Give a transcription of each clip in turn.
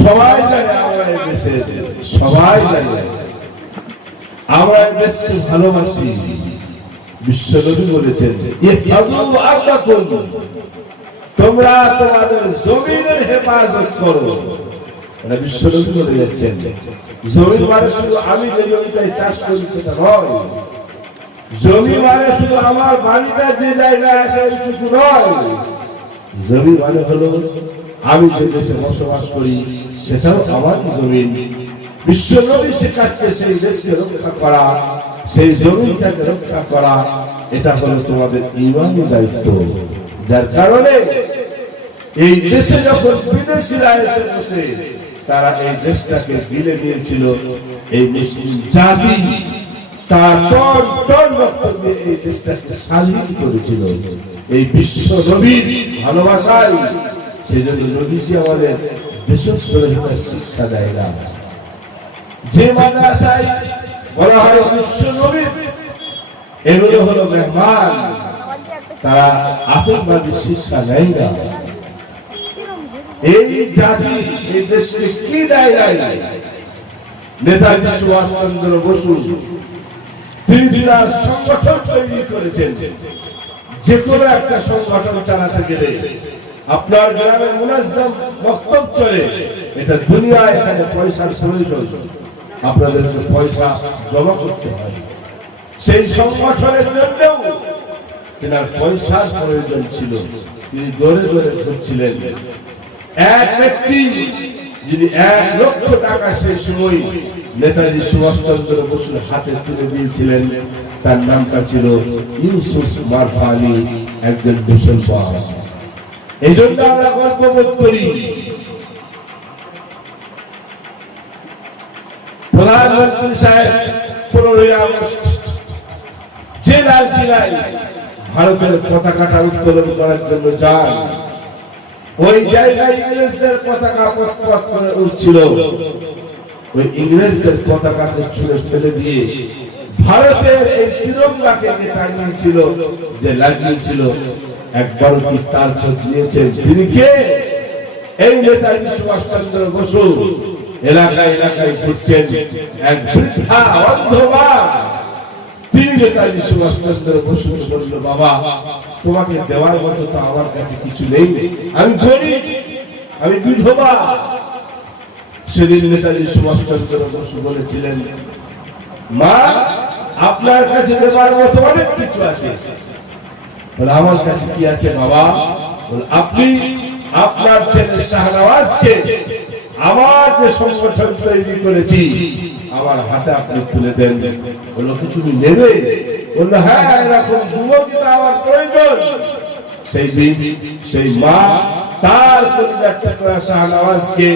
সবাই জানে আমরা এই দেশে, সবাই জানে আমরা এই দেশকে ভালোবাসি। বিশ্বনবী বলেছেন তোমরা তোমাদের জমিনের হেফাজত করো। বিশ্বনবী বলে যাচ্ছেন জমি মানে শুধু আমি যে জমিটায় চাষ করি সেটা নয়, জমি মানে শুধু আমার বাড়িটা যে জায়গায় আছে ওইটুকু নয়, জমি মানে হলো আমি যে দেশে বসবাস করি সেটাও আমার জমি। বিশ্বনবী শেখাচ্ছে সেই দেশকে রক্ষা করা, সেই জমিটাকে রক্ষা করা, এটা হলো তোমাদের ঈমানি দায়িত্ব। যার কারণে এই দেশে যখন বিদেশিরা এসে বসে তারা এই দেশটাকে গিলে নিয়েছিল, এই মুসলিম জাতি তার টন টন রক্ত দিয়ে এই দেশটাকে স্বাধীন করেছিল এই বিশ্ব নবীর ভালোবাসায়। সেই জন্য নবীজি আমাদের দেশপ্রেমিতার শিক্ষা দেয় না। যে মাদ্রাসায় বলা হয় বিশ্ব নবীর, এগুলো হলো মেহমান, তারা আতঙ্কবাদী শিক্ষা নেয় না। এই জাতি এই দেশকে কি দেয় নাই? নেতাজি সুভাষচন্দ্র বসু তিনি বিরাট সংগঠন তৈরি করেছেন। যে কোনো একটা সংগঠন চালাতে গেলে আপনার গ্রামে মুনাজ্জাম বক্তব্য চলে, এটা দুনিয়া, এখানে পয়সার প্রয়োজন, আপনাদেরকে পয়সা জমা করতে হয়। সেই সংগঠনের জন্যও তেনার পয়সার প্রয়োজন ছিল, তিনি দৌড়ে দৌড়ে ঘুরছিলেন। এক ব্যক্তি যিনি 1 লক্ষ টাকা সেই সময় নেতাজি সুভাষচন্দ্র বসুর হাতে তুলে দিয়েছিলেন, তার নামটা ছিল ইউসুফ মারফানি, একজন মুসলমান। এই জন্য আমরা গর্ববোধ করি। প্রধানমন্ত্রী সাহেব 15ই আগস্ট যে লালকিল্লায় ভারতের পতাকাটা উত্তোলন করার জন্য যান, ওই জায়গায় ইংরেজদের পতাকা পথ করে উঠছিল। ওই ইংরেজদের পতাকাকে ছুঁড়ে ফেলে দিয়ে ভারতের এই তিরঙ্গাকে যে টাঙিয়েছিল, যে লাগিয়েছিল, একবার কি তার খোঁজ নিয়েছেন? তিনি কে? এই নেতাজি সুভাষচন্দ্র বসু। এলাকায় এলাকায় ঘুরছেন এক বৃদ্ধা অন্ধ মা। তিনি নেতাজি সুভাষচন্দ্র বসুকে বলল, বাবা তোমাকে দেওয়ার মতো তো আমার কাছে কিছু নেই, আমি গরিব, আমি বিধবা। সেদিন নেতাজি সুভাষচন্দ্র বসু বলেছিলেন, মা আপনার কাছে দেওয়ার মতো অনেক কিছু আছে। বলে আমার কাছে কি আছে বাবা? বলে আপনি আপনার ছেলে শাহনওয়াজকে আমার যে সংগঠন তৈরি করেছি আমার হাতে আপনি তুলে দেন। বললো কি তুমি নেবে? বললো হ্যাঁ, এরকম যুবকটা আমার প্রয়োজন। সেই দিন সেই মা তার পরিবার টুকরা শাহনওয়াজকে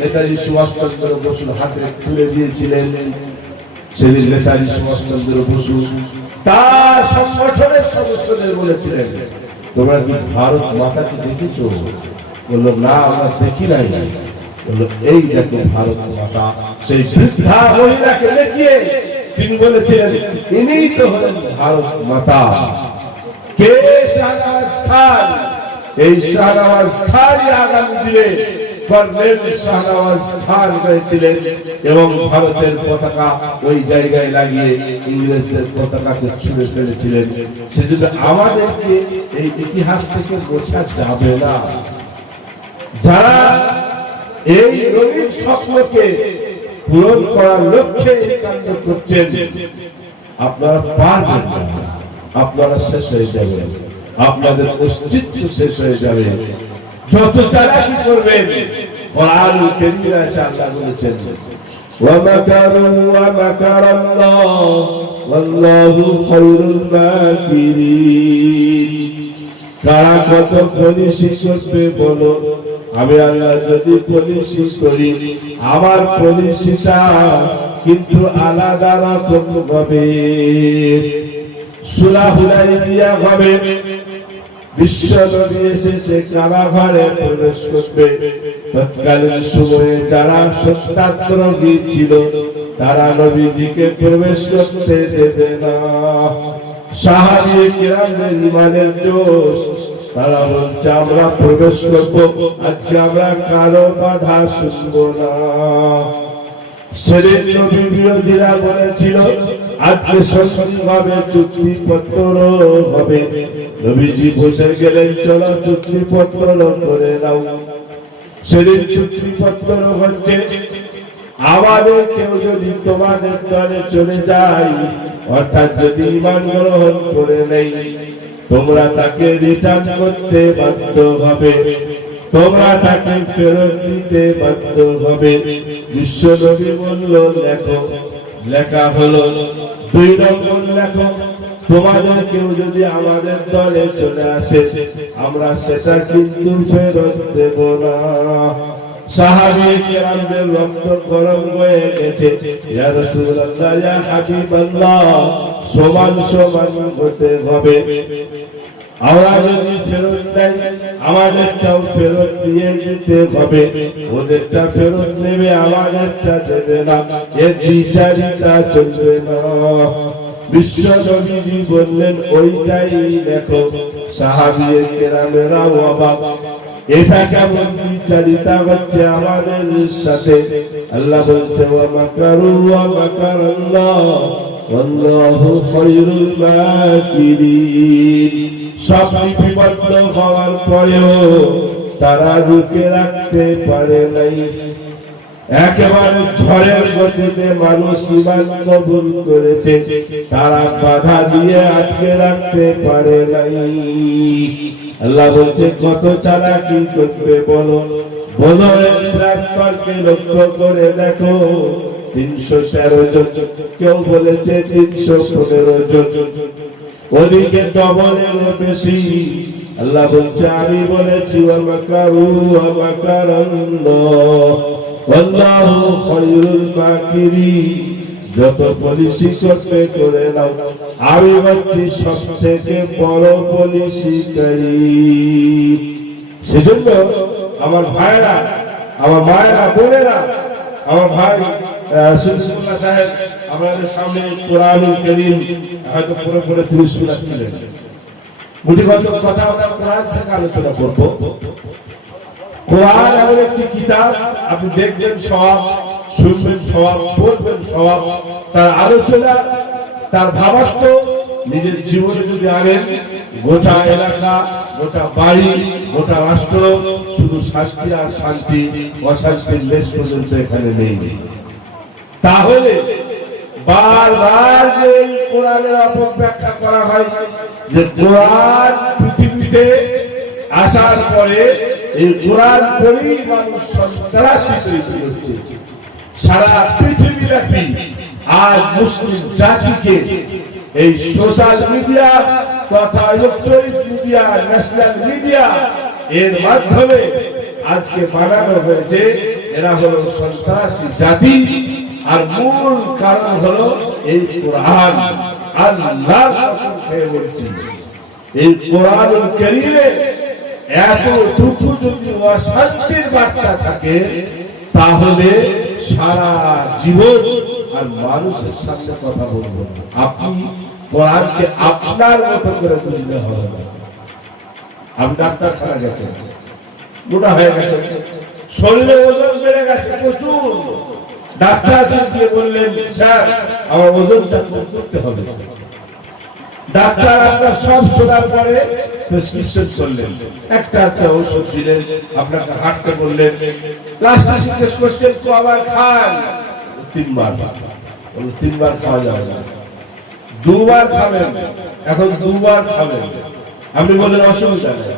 নেতাজি সুভাষচন্দ্র বসুর হাতে তুলে দিয়েছিলেন। সেদিন নেতাজি সুভাষচন্দ্র বসু তার সংগঠনের সদস্যদের বলেছিলেন, তোমরা কি ভারত মাতাকে দেখেছো? বললো না, আমরা দেখি নাই। বললো এই দেখো ভারত মাতা। সেই বৃদ্ধা মহিলাকে দেখিয়ে তিনি বলেছিলেন, ইনিই তো হলেন ভারত মাতা। কে? শাহনওয়াজ খান। এই শাহনওয়াজ খানই আগামী দিনে কর্নেল শাহনওয়াজ খান হয়েছিলেন এবং ভারতের পতাকা ওই জায়গায় লাগিয়ে ইংরেজদের পতাকাকে ছুঁড়ে ফেলেছিলেন। সেজন্য আমাদেরকে এই ইতিহাস থেকে বোঝা যাবে না। যারা এই রঙিন স্বপ্নকে পূরণ করার লক্ষ্যে এই কাণ্ড করছেন, আপনারা পারবেন না, আপনারা শেষ হয়ে যাবেন, আপনাদের অস্তিত্ব শেষ হয়ে যাবে। যত চালাকি করবেন, কোরআনুল কারীমে আল্লাহ বলেছেন, ওয়া মাকারু ওয়া মাকারাল্লাহ ওয়াল্লাহু খায়রুল মাকিরিন। কারা কত পলিসি করবে বলো, আমি আল্লাহ যদি পলিসি করি, আমার পলিসিটা কিন্তু আলাদা রকম হবে। সুলাহ হুদাইবিয়া হবে, বিশ্ব নবী এসেছে কারাগারে প্রবেশ করবে। তৎকালীন সময়ে যারা সত্যাগ্রহী ছিল তারা নবীজিকে প্রবেশ করতে দেবে না। সাহাবী কিরামদের ঈমানের জোশ তারা বলছে আমরা প্রবেশ করব, আজকে আমরা কারো বাধা শুনব না। সেদিন নবী বিরোধীরা বলেছিল আজকে সন্ধি হবে, চুক্তিপত্র হবে। নবীজি বসে গেলেন, চলো চুক্তিপত্র করে নাও। সেদিন চুক্তিপত্র হচ্ছে আমাদের কেউ যদি তোমাদের দলে চলে যায়, অর্থাৎ যদি ঈমান গ্রহণ করে নেই, তোমরা তাকে রিটার্ন করতে বাধ্য হবে, তোমরা তাকে ফেরত দিতে বাধ্য হবে। বিশ্ব নবী বলল লেখো। লেখা হলো 2 নম্বর লেখো, তোমাদের কেউ যদি আমাদের দলে চলে আসে আমরা সেটা কিন্তু ফেরত দেব না। সাহাবী কেরামদের রক্ত গরম হয়ে গেছে, ইয়া রাসূলুল্লাহ ইয়া হাবিবাল্লাহ, সমান সমান হতে হবে। আমরা যদি ফেরত দেয় আমাদেরটাও ফেরত দিয়ে দিতে হবে, ওদেরটা ফেরত নেবে আমাদেরটা দেবে না, এর বিচারিতা চলবে না। বিশ্ব নবীজি বললেন ওইটাই দেখো। সাহাবী কেরামেরা অবাক, এটা কেমন বিচারিতা হচ্ছে আমাদের সাথে? আল্লাহ বলছে ওয়া মাকারু ওয়া মাকারাল্লাহ ওয়াল্লাহু খায়রুল মাকিরিন। সব বিপদ হওয়ার পরেও তারা রুখে রাখতে পারে নাই। একেবারে ঝড়ের গতিতে মানুষ ঈমান কবুল করেছে, তারা বাধা দিয়ে আটকে রাখতে পারে নাই। আল্লাহ বলছে কত চালাকি করবে বলো। বদরের প্রান্তরকে লক্ষ্য করে দেখো, 313 জন, কেউ বলেছে 315 জন, ওদিকে ডবলেরও বেশি। আল্লাহ বলছে আমি বলেছি ওয়া মাকারু ওয়া মাকারাল্লাহ ওয়াল্লাহু খায়রুল মাকিরিন। যত পলিসি করতে করে নাও, আমি হচ্ছি সবথেকে বড় পলিসিকারী। সেজন্য আমার ভাইরা, আমার মায়েরা, বোনেরা, আমার ভাই সুলতান সাহেব আমাদের সামনে কোরআনুল কারীম হয়তো পড়ে তিনি শোনাচ্ছিলেন। মুঠিগত কথা আমরা কোরআন থেকে আলোচনা করব। কোরআন এমন একটি কিতাব, আপনি দেখবেন সব, শুনবেন সব, পড়বেন সব। তার আলোচনা, তার ভাবার্থ নিজের জীবনে যদি আনেন, গোটা এলাকা, গোটা বাড়ি, গোটা রাষ্ট্র শুধু শান্তি আর শান্তি, অশান্তির লেশ পর্যন্ত এখানে নেই। তাহলে বারবার যে কোরআনের অপব্যাখ্যা করা হয় যে কোরআন পৃথিবীতে আসার পরে এই কোরআন পড়েই মানুষ সন্ত্রাসী তৈরি হচ্ছে। সারা পৃথিবীব্যাপী আজ মুসলিম জাতিকে এই সোশ্যাল মিডিয়া তথা ইলেকট্রনিক্স মিডিয়া, ন্যাশনাল মিডিয়া এর মাধ্যমে আজকে বানানো হয়েছে এরা হলো সন্ত্রাসী জাতি। আর মূল কারণ হলো এই কোরআন। আল্লাহর কসম খেয়ে বলছি, এই কোরআনুল কারীমে এতটুকু যদি অশান্তির বার্তা থাকে তাহলে সারা জীবন আর মানুষের সামনে কথা বলবো। আপনি কোরআনকে আপনার মতো করে বুঝলে হবে না। আপনি ডাক্তারখানা গেছেন, মোটা হয়ে গেছেন, শরীরে ওজন বেড়ে গেছে প্রচুর, ডাক্তার গিয়ে বললেন স্যার আমার ওজনটা কম করতে হবে। ডাক্তার আপনার সব শোনার পরে প্রেসক্রিপশন করলেন, একটা ওষুধ দিলেন, আপনাকে হাঁটতে বললেন, লাস্টে জিজ্ঞেস করছেন কবার খান? 3 বার। 3 বার খাওয়া যাবে না, 2 বার খাবেন। এখন 2 বার খাবেন। আপনি বললেন অসুবিধা নেই,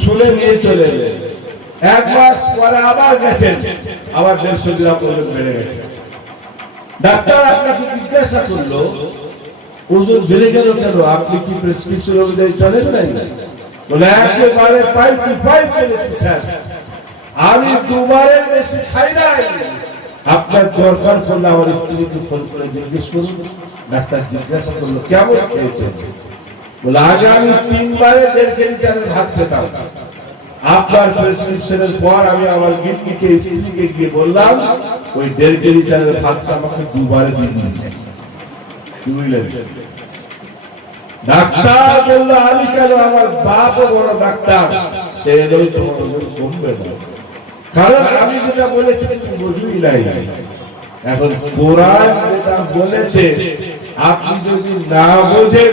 শুনে নিয়ে চলে এলেন। 1 মাস পরে আবার গেছেন, আবার 150 গ্রাম ওজন বেড়ে গেছে। ডাক্তার আপনাকে জিজ্ঞাসা করলো ওজন বেড়ে গেল কেন? আপনি কি প্রেসক্রিপশন অনুযায়ী চলেন নাই? বলে একেবারে পাই টু পাই চলেছি স্যার, আমি 2 বারের বেশি খাই নাই। আপনার দরকার পড়লে আমার স্ত্রীকে ফোন করে জিজ্ঞেস করুন। ডাক্তার জিজ্ঞাসা করলো কেমন খেয়েছেন? বলে আগে আমি 3 বারে 1.5 কেজি চালের ভাত খেতাম, আপনার প্রেসক্রিপশনের পর আমি আমার গিন্নিকে, স্ত্রীকে গিয়ে বললাম ওই 1.5 কেজি চালের ভাতটা আমাকে 2 বারে দিয়ে দিন। ডাক্তার বললো আমি কেন, আমার বাপও বড় ডাক্তার, সে এলেই তোমার ওজন কমবে না, কারণ আমি যেটা বলেছি তুমি বুঝুই নাই। এখন কোরআন যেটা বলেছে আপনি যদি না বোঝেন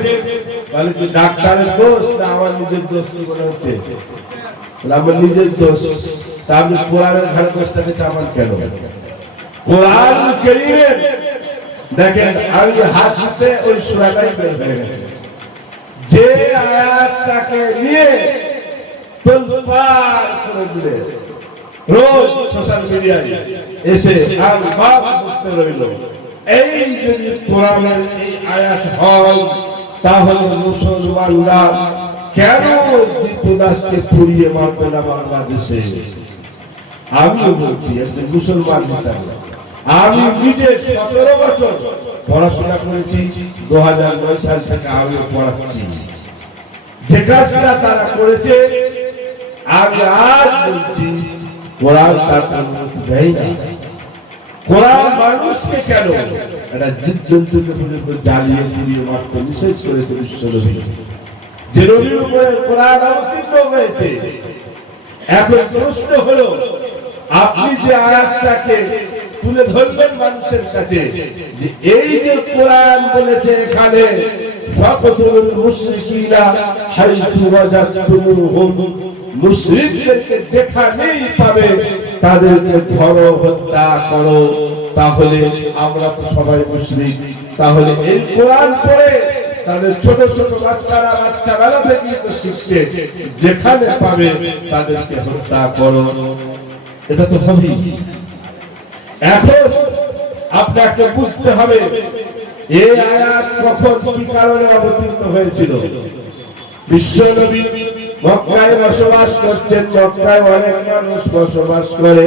তাহলে কি ডাক্তারের দোষ না আমার নিজের দোষ? মনে হচ্ছে আমার নিজের দোষ। তা আপনি কোরআনের ঘাড়ে দোষটাকে চাপান কেন? কোরআন কারীমের দেখেন আমি হাত দিতে ওই সূরাটাই বের হয়ে গেছে, যে আয়াতটাকে নিয়ে তোলপাড় করে দিলে রোজ সোশ্যাল মিডিয়ায় এসে আর বাপ করতে রইল। এই যদি কোরআনের এই আয়াত হয় তাহলে মুসলমানরা কেন দীপু দাসকে পুড়িয়ে মারবে না বাংলাদেশে? আমিও বলছি একজন মুসলমান হিসাবে, আমি নিজে 17 বছর পড়াশোনা করেছি, 2009 সাল থেকে আমিও পড়াচ্ছি। যে কাজটা তারা করেছে আমি আজ বলছি কোরআন তার অনুমতি দেয় না। কোরআন মানুষকে কেন এটা জীবজন্তুকে পর্যন্ত জ্বালিয়ে পুড়িয়ে মারতে নিষেধ করেছে বিশ্বনবী, যে নবীর উপরে কোরআন অবতীর্ণ হয়েছে। এখন প্রশ্ন হলো আপনি যে আয়াতটাকে তুলে ধরবেন মানুষের কাছে, যে এই যে কোরআন বলেছে এখানে ফাকতুল মুশরিকিনা হাইতু ওয়াজাদতুমুহুম, মুশরিকদেরকে যেখানেই পাবে তাদেরকে ধরো, হত্যা করো, তাহলে আমরা তো সবাই মুশরিক। তাহলে এই কোরআন পড়ে তাদের ছোট ছোট বাচ্চারা বাচ্চাবেলা থেকেই তো শিখছে যেখানে পাবে তাদেরকে হত্যা করো, এটা তো হবেই। এখন আপনাকে বুঝতে হবে এই আয়াত কখন কি কারণে অবতীর্ণ হয়েছিল। বিশ্বনবী মক্কায় বসবাস করছেন, মক্কায় অনেক মানুষ বসবাস করে,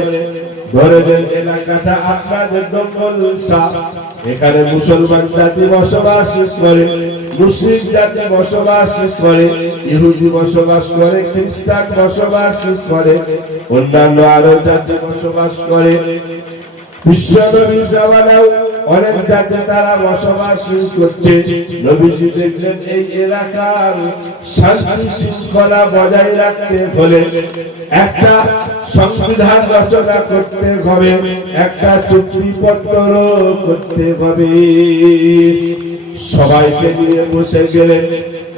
ধরে দেন এলাকাটা আপনাদের দখলসা, এখানে মুসলমান জাতি বসবাস করে, মুসলিম জাতি বসবাস করে, ইহুদি বসবাস করে, খ্রিস্টান বসবাস করে, অন্যান্য আরো জাতি বসবাস করে। বিশ্বনবীর জামানায় অনেক জাতি তারা বসবাস করছে। নবীজি দেখলেন এই এলাকার শান্তি শৃঙ্খলা বজায় রাখতে হলে একটা সংবিধান রচনা করতে হবে, একটা চুক্তিপত্র করতে হবে। সবাইকে নিয়ে বসে গেলেন,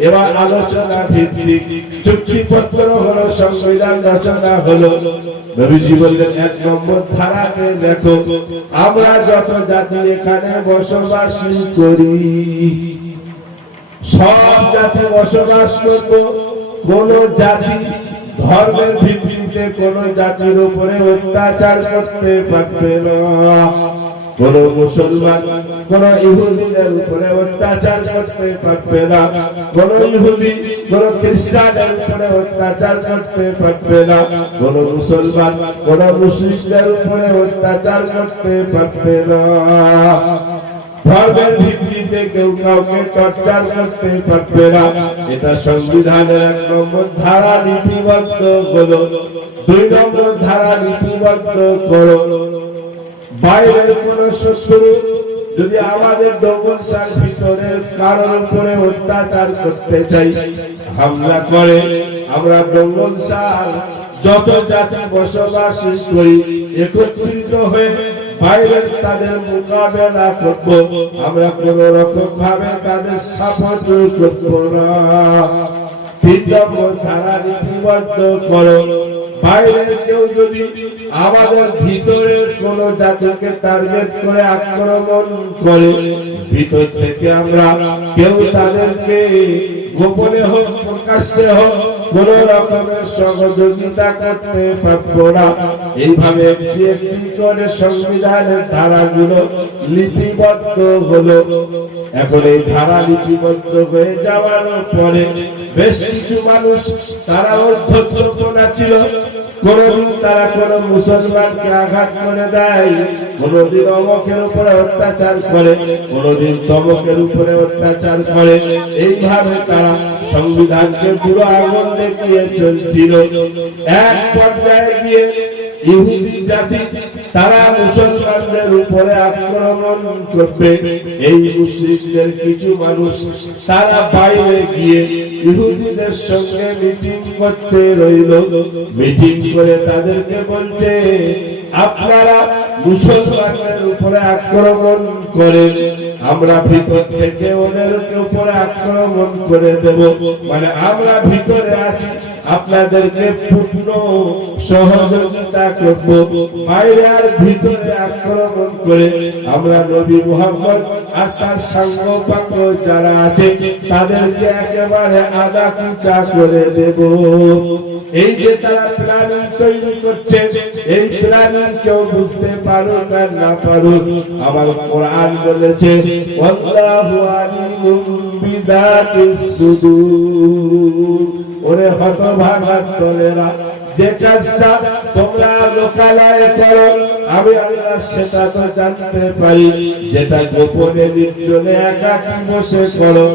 এবার আলোচনা ভিত্তিক চুক্তিপত্র হলো, সংবিধান রচনা হলো। নবীজি বললেন 1 নম্বর ধারাতে দেখো, আমরা যত জাতি এখানে বসবাস করি সব জাতি বসবাস করব, কোন জাতি ধর্মের ভিত্তিতে কোন জাতির উপরে অত্যাচার করতে পারবে না। কোন মুসলমান কোন ইহুদিদের উপরে অত্যাচার করতে পারবে না, কোন ইহুদি কোন খ্রিস্টানের উপরে অত্যাচার করতে পারবে না, কোন মুসলমান কোন মুসলিমদের উপরে অত্যাচার করতে পারবে না। ধর্মের ভিত্তিতে কেউ কাউকে টর্চার করতে পারবে না। এটা সংবিধানের 1 নম্বর ধারা লিপিবদ্ধ হলো। 2 নম্বর ধারা লিপিবদ্ধ করো, বাইরের কোন শত্রু যদি আমাদের ডোগলসার ভিতরের কারোর উপরে অত্যাচার করতে চাই, হামলা করে, আমরা ডোগলসার যত জাতি বসবাস করি একত্রিত হয়ে বাইরের তাদের মোকাবেলা করব, আমরা কোন রকম ভাবে তাদের সাপোর্ট করব না। 3 নম্বর ধারা লিপিবদ্ধ করো, বাইরের কেউ যদি আমাদের ভিতরের কোন জাতিকে টার্গেট করে আক্রমণ করে, ভিতর থেকে আমরা কেউ তাদেরকে গোপনে হোক প্রকাশ্যে হোক কোন রকমের সহযোগিতা করতে পারবো না। এইভাবে একটি একটি করে সংবিধানের ধারাগুলো লিপিবদ্ধ হলো। এখন এই ধারা লিপিবদ্ধ হয়ে যাওয়ার পরে বেশ কিছু মানুষ তারা অধ্যত্তপনা ছিল, কোনদিন তারা কোন মুসলমানকে আঘাত করে দেয়, কোনদিন অমকের উপরে অত্যাচার করে, কোনদিন তমকের উপরে অত্যাচার করে। এইভাবে তারা সংবিধানকে পুরো আগুন দেখিয়ে চলছিল। এক পর্যায়ে গিয়ে ইহুদি জাতি তারা মুসলমানদের উপরে আক্রমণ করবে। এই মুশরিকদের কিছু মানুষ তারা বাইরে গিয়ে ইহুদিদের সঙ্গে মিটিং করতে রইল। মিটিং করে তাদেরকে বলছে, আপনারা মুসলমানদের উপরে আক্রমণ করেন, আমরা ভিতর থেকে ওদের উপরে আক্রমণ করে দেব। মানে আমরা ভিতরে আছি, আপনাদেরকে পূর্ণ সহযোগিতা করব। বাইরে আর ভিতরে আক্রমণ করে আমরা নবী মুহাম্মদ আর তার সঙ্গ পাক যারা আছে তাদেরকে একেবারে আদা কুচা করে দেব। এই যে তারা প্ল্যানিং তৈরি করছে, এই প্ল্যানিং কেউ বুঝতে পারুক আর না পারুক, আমার কোরআন বলেছে আল্লাহু আলিমুম বিদাতিস সুদূর। ওরে হতভাগা দলেরা, যে কাজটা তোমরা লোকালয়ে করো আমি আল্লাহ সেটা তো জানতে পারি, যেটা গোপনে নির্জনে একাকী বসে করো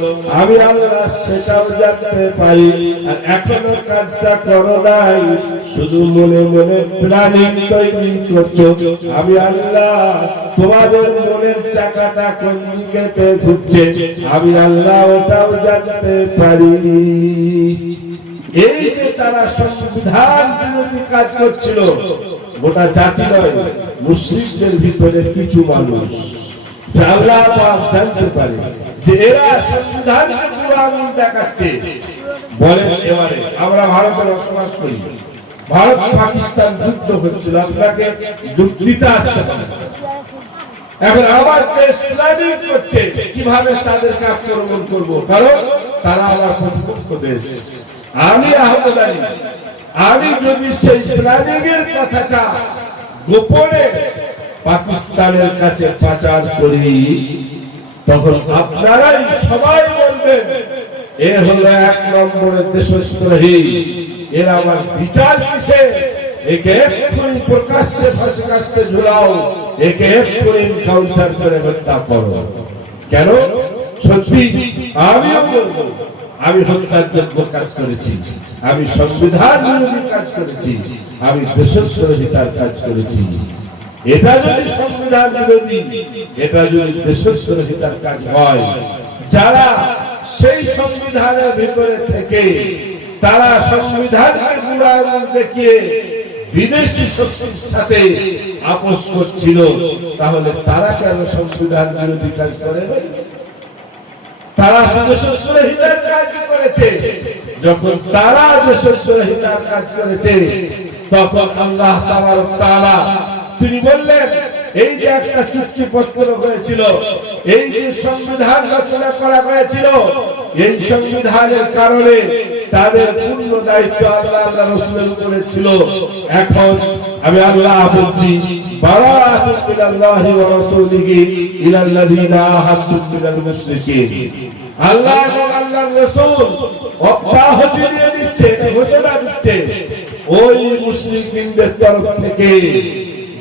আমি আল্লাহ সেটাও জানতে পারি। আর এখনো কাজটা করো নাই, শুধু মনে মনে প্ল্যানিং তৈরি করছো, আমি আল্লাহ তোমাদের মনের চাকাটা কোন দিকেতে ঘুরছে আমি আল্লাহ ওটাও জানতে পারি। এই যে তারা সংবিধান বিরোধী কাজ করছিল, গোটা জাতি নয়, মুসলিমদের ভিতরে কিছু মানুষ আল্লাহ পাক জানতে পারে যে এরা সংবিধানকে পুরো আঙুল দেখাচ্ছে। বলেন এবারে আমরা ভারতে বসবাস করি, ভারত পাকিস্তান যুদ্ধ হচ্ছিল, আপনাকে যুক্তিতে আসতে পারে। এখন আমার দেশ প্ল্যানিং করছে কিভাবে তাদেরকে আক্রমণ করব, কারণ তারা আমার প্রতিপক্ষ দেশ। আমি আহমদ আলী, আমি যদি সেই প্ল্যানিং এর কথাটা গোপনে পাকিস্তানের কাছে পাচার করি, তখন আপনারাই সবাই বলবেন এ হলো এক নম্বরের দেশদ্রোহী, এর আমার বিচার কিসে, একে এক্ষুনি প্রকাশ্যে ফাঁসি কাস্তে ঝুলাও, একে এক্ষুনি কাউন্টার করে হত্যা করো। কেন? সত্যি আমিও বলবো আমি হত্যার যোগ্য কাজ করেছি, আমি সংবিধান বিরোধী কাজ করেছি, আমি দেশদ্রোহিতার কাজ করেছি। এটা যদি সংবিধান বিরোধী, এটা যদি দেশদ্রোহিতার কাজ হয়, যারা সেই সংবিধানের ভিতরে থেকে তারা সংবিধানকে বুড়া আঙুল দেখিয়ে বিদেশি শক্তির সাথে আপোষ করছিল, তাহলে তারা কেন সংবিধান বিরোধী কাজ করে নাই? তারা দেশদ্রোহিতার কাজ করেছে। যখন তারা দেশদ্রোহিতার কাজ করেছে, তখন আল্লাহ তাবারক তাআলা তিনি বললেন, এই যে একটা চুক্তিপত্র হয়েছিল, এই যে সংবিধান রচনা করা হয়েছিল, এই সংবিধানের কারণে তাদের পূর্ণ দায়িত্ব আল্লাহ আল্লাহ রাসূলের উপরে ছিল। এখন আমি আল্লাহ বলছি, বারাআতুন মিনাল্লাহি ওয়া রাসূলিহি ইলাল্লাযিনা আহাদতুম মিনাল মুশরিকিন। আল্লাহ এবং আল্লাহর রাসূল অব্যাহতি দিয়ে দিচ্ছে, ঘোষণা দিচ্ছে ওই মুশরিকদের তরফ থেকে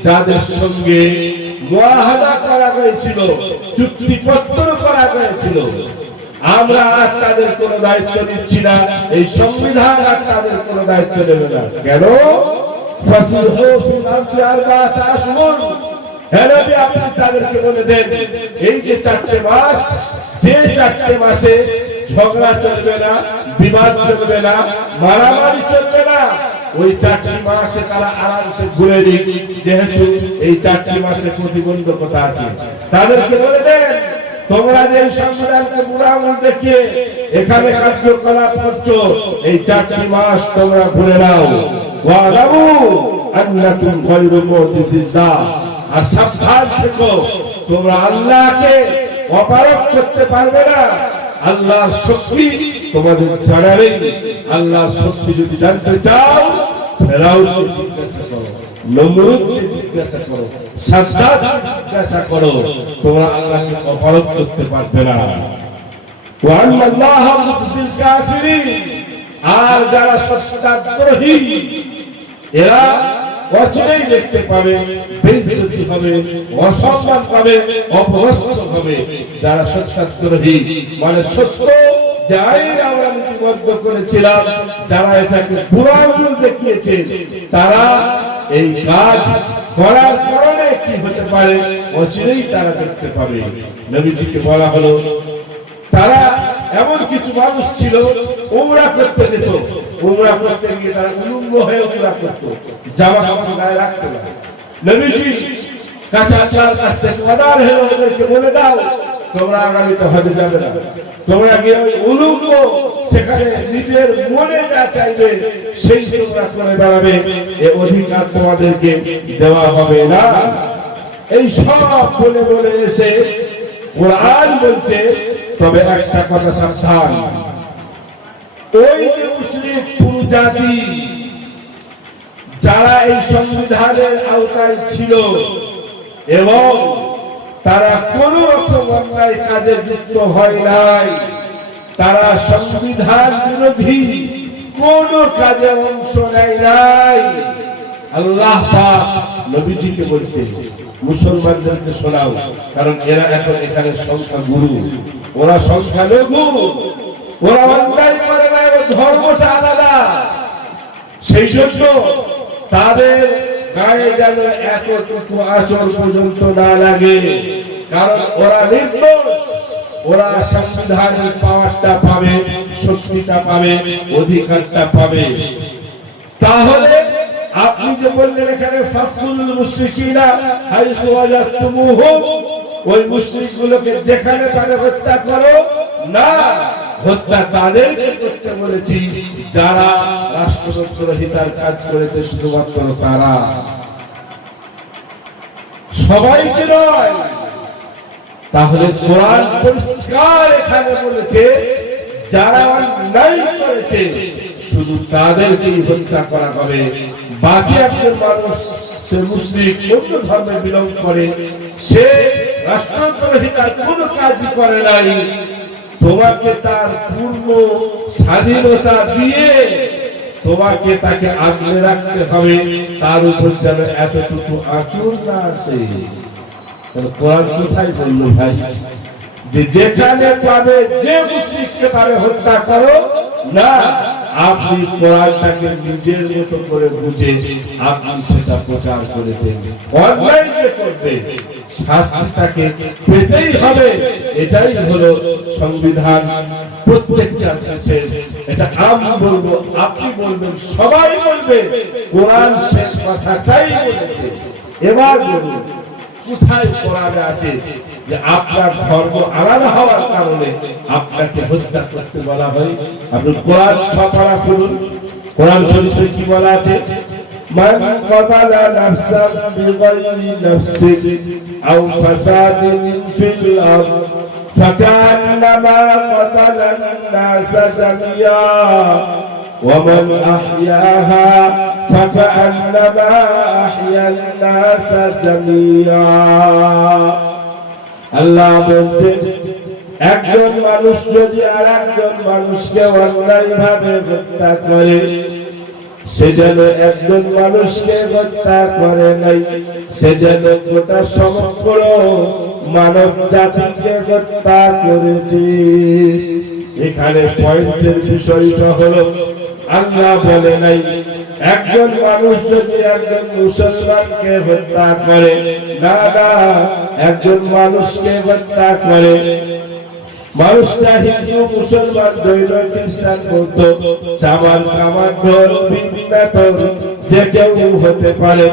যাদের সঙ্গে মুআহাদা করা হয়েছিল, চুক্তিপত্র করা হয়েছিল, আমরা আর তাদের কোনো দায়িত্ব নিচ্ছি না, এই সংবিধান আর তাদের কোনো দায়িত্ব নেবে না। কেন? ফাসিহু ফিল আরদি আরবাআতা আশহুর। হ্যাঁ নবী, আপনি তাদেরকে বলে দেন এই যে 4টে মাস, যে 4টে মাসে ঝগড়া চলবে না, বিবাদ চলবে না, মারামারি চলবে না, ওই 4টি মাসে তারা আরামসে ঘুরে দিক, যেহেতু এই 4টি মাসে প্রতিবন্ধকতা আছে। তাদেরকে বলে দেন তোমরা যে সংবিধানকে বুড়া আঙুল দেখিয়ে এখানে কার্যকলাপ করছো, এই 4টি মাস তোমরা ঘুরে নাও। ওয়ালামু আন্নাকুম গায়রু মুজিজিল্লাহ, আর সাবধান থেকো, তোমরা আল্লাহকে অপারগ করতে পারবে না। আল্লাহর শক্তি তোমাদের জানা নেই। আল্লাহর শক্তি যদি জানতে চাও, ফেরাউনকে জিজ্ঞাসা করো, নমরুদকে জিজ্ঞাসা করো, সাদ্দাতকে জিজ্ঞাসা করো, তোমরা আল্লাহকে অপারগ করতে পারবে না। ওয়া আল্লাহু মুখজিল কাফিরিন, আর যারা সত্যদ্রোহী এরা অচিরেই দেখতে পাবে, বেইজ্জতি হবে, অসম্মান পাবে, অপদস্থ হবে। যারা সত্যদ্রোহী মানে সত্য যাই আমরা লিপিবদ্ধ করেছিলাম, যারা এটাকে বুড়া আঙুল দেখিয়েছে, তারা এই কাজ করার কারণে কি হতে পারে অচিরেই তারা দেখতে পাবে। নবীজিকে বলা হলো তারা এমন কিছু মানুষ ছিল উমরা করতে যেত, উমরা করতে গিয়ে তারা উলঙ্গ হয়ে উমরা করত, জামা কাপড় গায়ে রাখত না। নবীজি কাছে আল্লাহর কাছ থেকে অর্ডার হলো ওদেরকে বলে দাও তোমরা আগামীতে হজে যাবে না, তোমরা গিয়ে ওই উলঙ্গ সেখানে নিজের মনে যা চাইবে সেই তোমরা করে বেড়াবে, এ অধিকার তোমাদেরকে দেওয়া হবে না। এই সব বলে বলে এসে কোরআন বলছে তবে একটা কথা সাবধান, ওই যে মুসলিম পুরো জাতি যারা এই সংবিধানের আওতায় ছিল এবং তারা কোন রকম অন্যায় কাজে যুক্ত হয় নাই, তারা সংবিধান বিরোধী কোন কাজে অংশ নেয় নাই, আল্লাহ পাক নবীজিকে বলছে মুসলমানদেরকে শোনাও, কারণ এরা এখন এখানে সংখ্যা গুরু, ওরা সংখ্যা লঘু, ওরা অন্যায় করে না, ধর্মটা আলাদা। সেই জন্য তাদের গায়ে যেন এতটুকু আঁচল পর্যন্ত না লাগে, কারণ ওরা নির্দোষ, ওরা সংবিধানের পাওয়ারটা পাবে, শক্তিটা পাবে, অধিকারটা পাবে। তাহলে আপনি যে বললেন এখানে ফাকুল মুশরিকিনা হাইসু ওয়াজাতুমুহুম, ওই মুশরিকগুলোকে যেখানে পাবে হত্যা করো না, হত্যা তাদেরকে করতে বলেছি যারা রাষ্ট্রদ্রোহিতার কাজ করেছে, শুধুমাত্র তারা, সবাইকে নয়। তাহলে কোরআন পরিষ্কার এখানে বলেছে যারা অন্যায় করেছে শুধু তাদেরকেই হত্যা করা হবে, বাকি একজন মানুষ সে মুসলিম অন্য ধর্মে বিলং করে, সে রাষ্ট্রদ্রোহিতার কোনো কাজই করে নাই, তোমাকে তার পূর্ণ স্বাধীনতা দিয়ে তোমাকে তাকে আগলে রাখতে হবে, তার উপর যেন এতটুকু আঁচড় না আসে। কোরআন কোথায় বলল ভাই যে যেখানে পাবে যে মুশরিককে পাবে হত্যা করো না, আপনি কোরআনটাকে নিজের মতো করে বুঝে আপনি সেটা প্রচার করেছেন। অন্যায় যে করবে শাস্তিটাকে পেতেই হবে, এটাই হলো সংবিধান প্রত্যেকটা দেশের। এটা আমি বলবো, আপনি বলবেন, সবাই বলবে, কোরআন সে কথাটাই বলেছে। এবার বলুন কোথায় কোরআনে আছে যে আপনার ধর্ম আলাদা হওয়ার কারণে আপনাকে হত্যা করতে বলা হয়? আপনি কোরআন 6 পারা খুলুন, কোরআন শরীফে কি বলা আছে? মান কাতালা নাফসান বিগাইরি নাফসিন আও ফাসাদিন ফিল আরদ ফাকান্নামা কাতালান নাসা জামিয়া ওয়া মান আহইয়াহা ফাকান্নামা আহইয়ান নাসা জামিয়া। আল্লাহ বলছেন একজন মানুষ যদি আর একজন মানুষকে অন্যায় ভাবে হত্যা করে, সে যেন একজন মানুষকে হত্যা করে নাই, সে যেন গোটা সমগ্র মানব জাতিকে হত্যা করেছে। এখানে পয়েন্টের বিষয়টা হলো আল্লাহ বলে নাই একজন মানুষ যদি একজন মুসলমানকে হত্যা করে, না না, একজন মানুষকে হত্যা করে, মানুষটা হিন্দু, মুসলমান, জৈন, খ্রিস্টান, বৌদ্ধ, চামার, কামার, ঢোল, বিন্দাতর যে কেউ হতে পারে,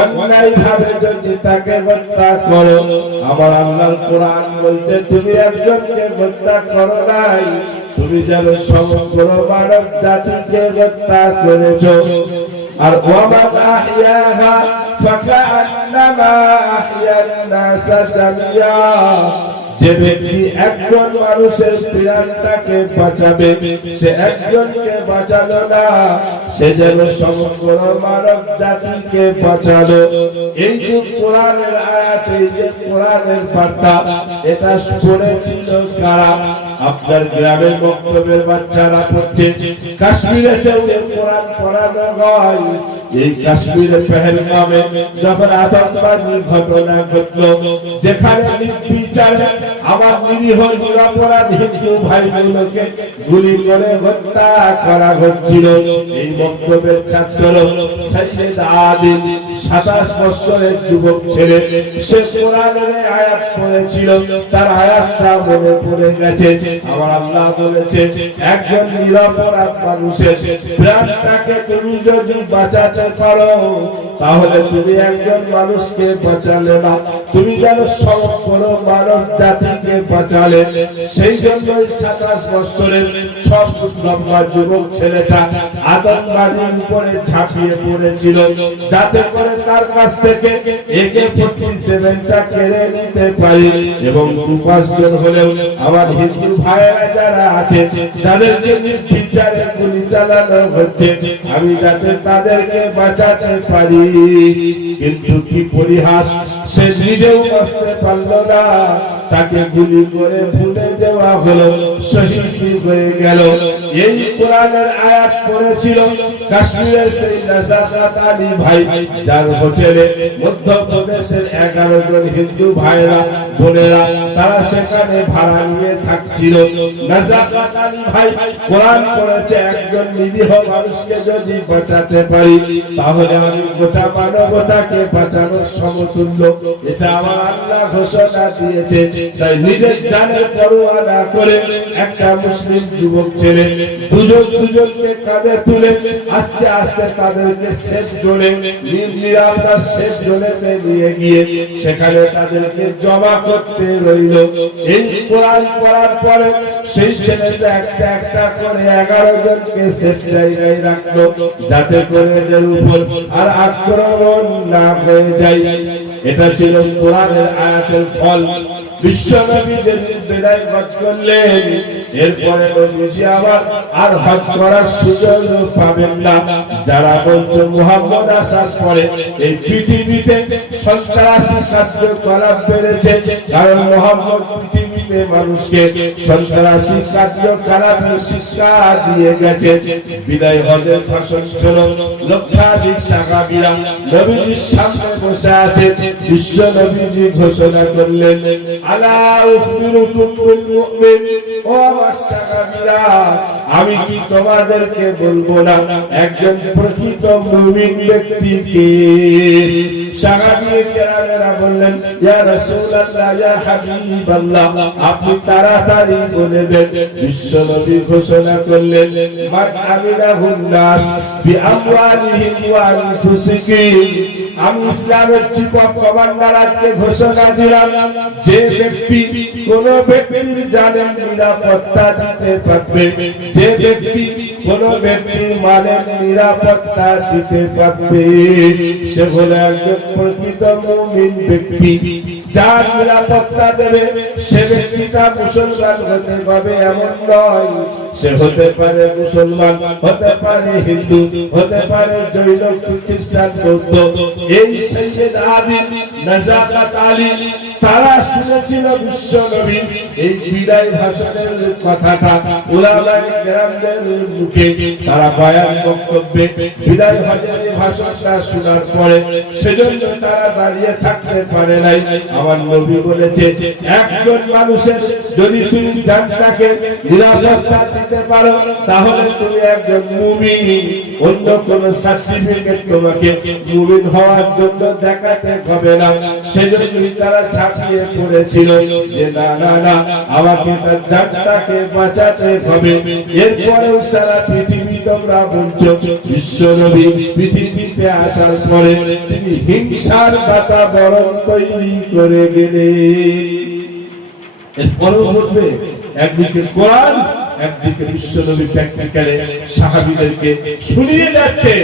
অন্যায় ভাবে যদি তাকে হত্যা করো, আমার আল্লাহর কোরআন বলছে তুমি একজনকে হত্যা করো নাই, তুমি যেন সমগ্র মানব জাতিকে হত্যা করেছো। আর ওয়ামান আহইয়াহা ফাকান্নামা আহইয়ান নাসা জামিয়া, যে ব্যক্তি একজন মানুষের প্রাণটাকে বাঁচাবে, সে একজনকে বাঁচালো না, সে যেন সমগ্র মানব জাতিকে বাঁচালো। এই যে কোরআনের আয়াত, এই যে কোরআনের বার্তা, এটা পড়েছিল কারা? আপনার গ্রামের বক্তব্যের বাচ্চারা পড়ছে, কাশ্মীরেতেও কোরআন পড়ানো হয়। এই কাশ্মীরে পেহেলগামে যখন আতঙ্কবাদী ঘটনা ঘটলো, যেখানে নির্বিচারে আমার নিরীহ নিরপরাধ হিন্দু ভাইগুলোকে গুলি করে হত্যা করা হচ্ছিল। এই বক্তব্যের ছাত্র সৈয়দ আদিল 27 বছরের যুবক ছেলে, সে কোরআনের আয়াত পড়েছিল, তার আয়াতটা মনে পড়ে গেছে। আমার আল্লাহ বলেছে একজন নিরপরাধ মানুষের প্রাণটাকে তুমি যদি বাঁচাতে পারো তাহলে তুমি একজন মানুষকে বাঁচালে না, তুমি যেন সমগ্র মানব জাতিকে বাঁচালে। সেই জন্যই 27 বছরের 6 ফুট লম্বা যুবক ছেলেটা আতঙ্কবাদীর উপরে ঝাঁপিয়ে পড়েছিল যাতে করে তার কাছ থেকে AK-47টা কেড়ে নিতে পারি। এবং 2-5 জন হলেও আমার হিন্দু ভাইয়েরা যারা আছে যাদেরকে নির্বিচারে গুলি চালানো হচ্ছে আমি যাতে তাদেরকে বাঁচাতে পারি। কিন্তু কি পরিহাস, সে নিজেও বাঁচতে পারল না, তাকে গুলি করে ভুলে দেওয়া হলো, শহীদ হয়ে গেল। এই কোরআনের আয়াত পড়েছিল কাশ্মীরের সেই নাজাকাত আলী ভাই, যার হোটেলে মধ্যপ্রদেশের 11 জন হিন্দু ভাইরা বোনেরা তারা সেখানে ভাড়া নিয়ে থাকছিল। নাজাকাত আলী ভাই কোরআন পড়েছে একজন নিরীহ মানুষকে যদি বাঁচাতে পারি তাহলে আমি গোটা মানবতাকে বাঁচানোর সমতুল্য। এটা আমার আল্লাহ ঘোষণা দিয়েছে। তাই নিজের জানের পরোয়া না করে একটা মুসলিম যুবক ছেলে দুজনকে কাঁধে তুলে আস্তে আস্তে তাদেরকে সেফ জোনে, নিরাপদ সেফ জোনেতে নিয়ে গিয়ে সেখানে তাদেরকে জমা করতে রইল। এই কোরআন পড়ার পরে সেই ছেলেটা একটা একটা করে 11 জনকে সেফ জায়গায় রাখলো যাতে করে এদের উপর আর আক্রমণ না হয়ে যায়। এটা ছিল কোরআনের আয়াতের ফল। বিশ্বনবী যেদিন বিদায় হজ করলেন এরপরে নবীজি আবার আর হজ করার সুযোগ পাবেন না। যারা বলছে মুহাম্মদ আসার পরে এই পৃথিবীতে সন্ত্রাসী কার্যকলাপ বেড়েছে, কারণ মুহাম্মদ পৃথিবীতে মানুষকে সন্ত্রাসী কার্যকলাপের শিক্ষা দিয়ে গেছে। বিদায় হজের ভাষণ শুনো লক্ষাধিক সাহাবীরা নবীজির সামনে বসে আছে। বিশ্ব নবীজি ঘোষণা করলেন আলা উখবিরুকুম বিল মুমিন, ও আমার সাহাবীরা আমি কি তোমাদেরকে বলবো না একজন প্রকৃত মুমিন ব্যক্তি কে? সাহাবী কেরামেরা বললেন ইয়া রাসূলুল্লাহ ইয়া হাবিবাল্লাহ, আপনি তাড়াতাড়ি বলে দেন। বিশ্বনবী ঘোষণা করলেন মান আমিনাহুন নাস বিআমওয়ালিহিম ওয়া আনফুসিহিম, আমি ইসলামের চিফ অফ কমান্ডার আজকে ঘোষণা দিলাম যে ব্যক্তি কোন ব্যক্তির জানের নিরাপত্তা দিতে পারবে, যে ব্যক্তি কোন ব্যক্তির মালের নিরাপত্তা দিতে পারবে সে হলো একজন প্রকৃত মুমিন ব্যক্তি। যার নিরাপত্তা দেবে সে ব্যক্তিটা মুসলমান হতে হবে এমন নয়, সে হতে পারে মুসলমান, হতে পারে হিন্দু, হতে পারে জৈন, খ্রিস্টান, বৌদ্ধ। এই সৈয়দ আদিল নাজাকাত আলী তারা শুনেছিল বিশ্ব নবী এই বিদায় ভাষণের কথাটা উলামায়ে কেরামদের মুখে, তারা বয়ান বক্তব্যে বিদায় হজের এই ভাষণটা শোনার পরে সেজন্য তারা দাঁড়িয়ে থাকতে পারে নাই। আমার নবী বলেছে একজন মানুষের যদি তুমি জানটাকে নিরাপত্তা দিতে পারো তাহলে তুমি একজন মুমিন। অন্য কোন সার্টিফিকেট তোমাকে মুমিন হওয়ার জন্য দেখাতে হবে না। সেজন্য তারা ঝাঁপিয়ে পড়েছিল যে না না না আমাকে তার জানটাকে বাঁচাতে হবে। এরপরেও সারা পৃথিবী তোমরা বলছো বিশ্বনবী পৃথিবীতে আসার পরে তিনি হিংসার বাতাবরণ তৈরি করে গেলেন। এরপরেও বলবে একদিকে কোরআন, একদিকে বিশ্বনবী প্র্যাকটিক্যালে সাহাবীদেরকে শুনিয়ে যাচ্ছে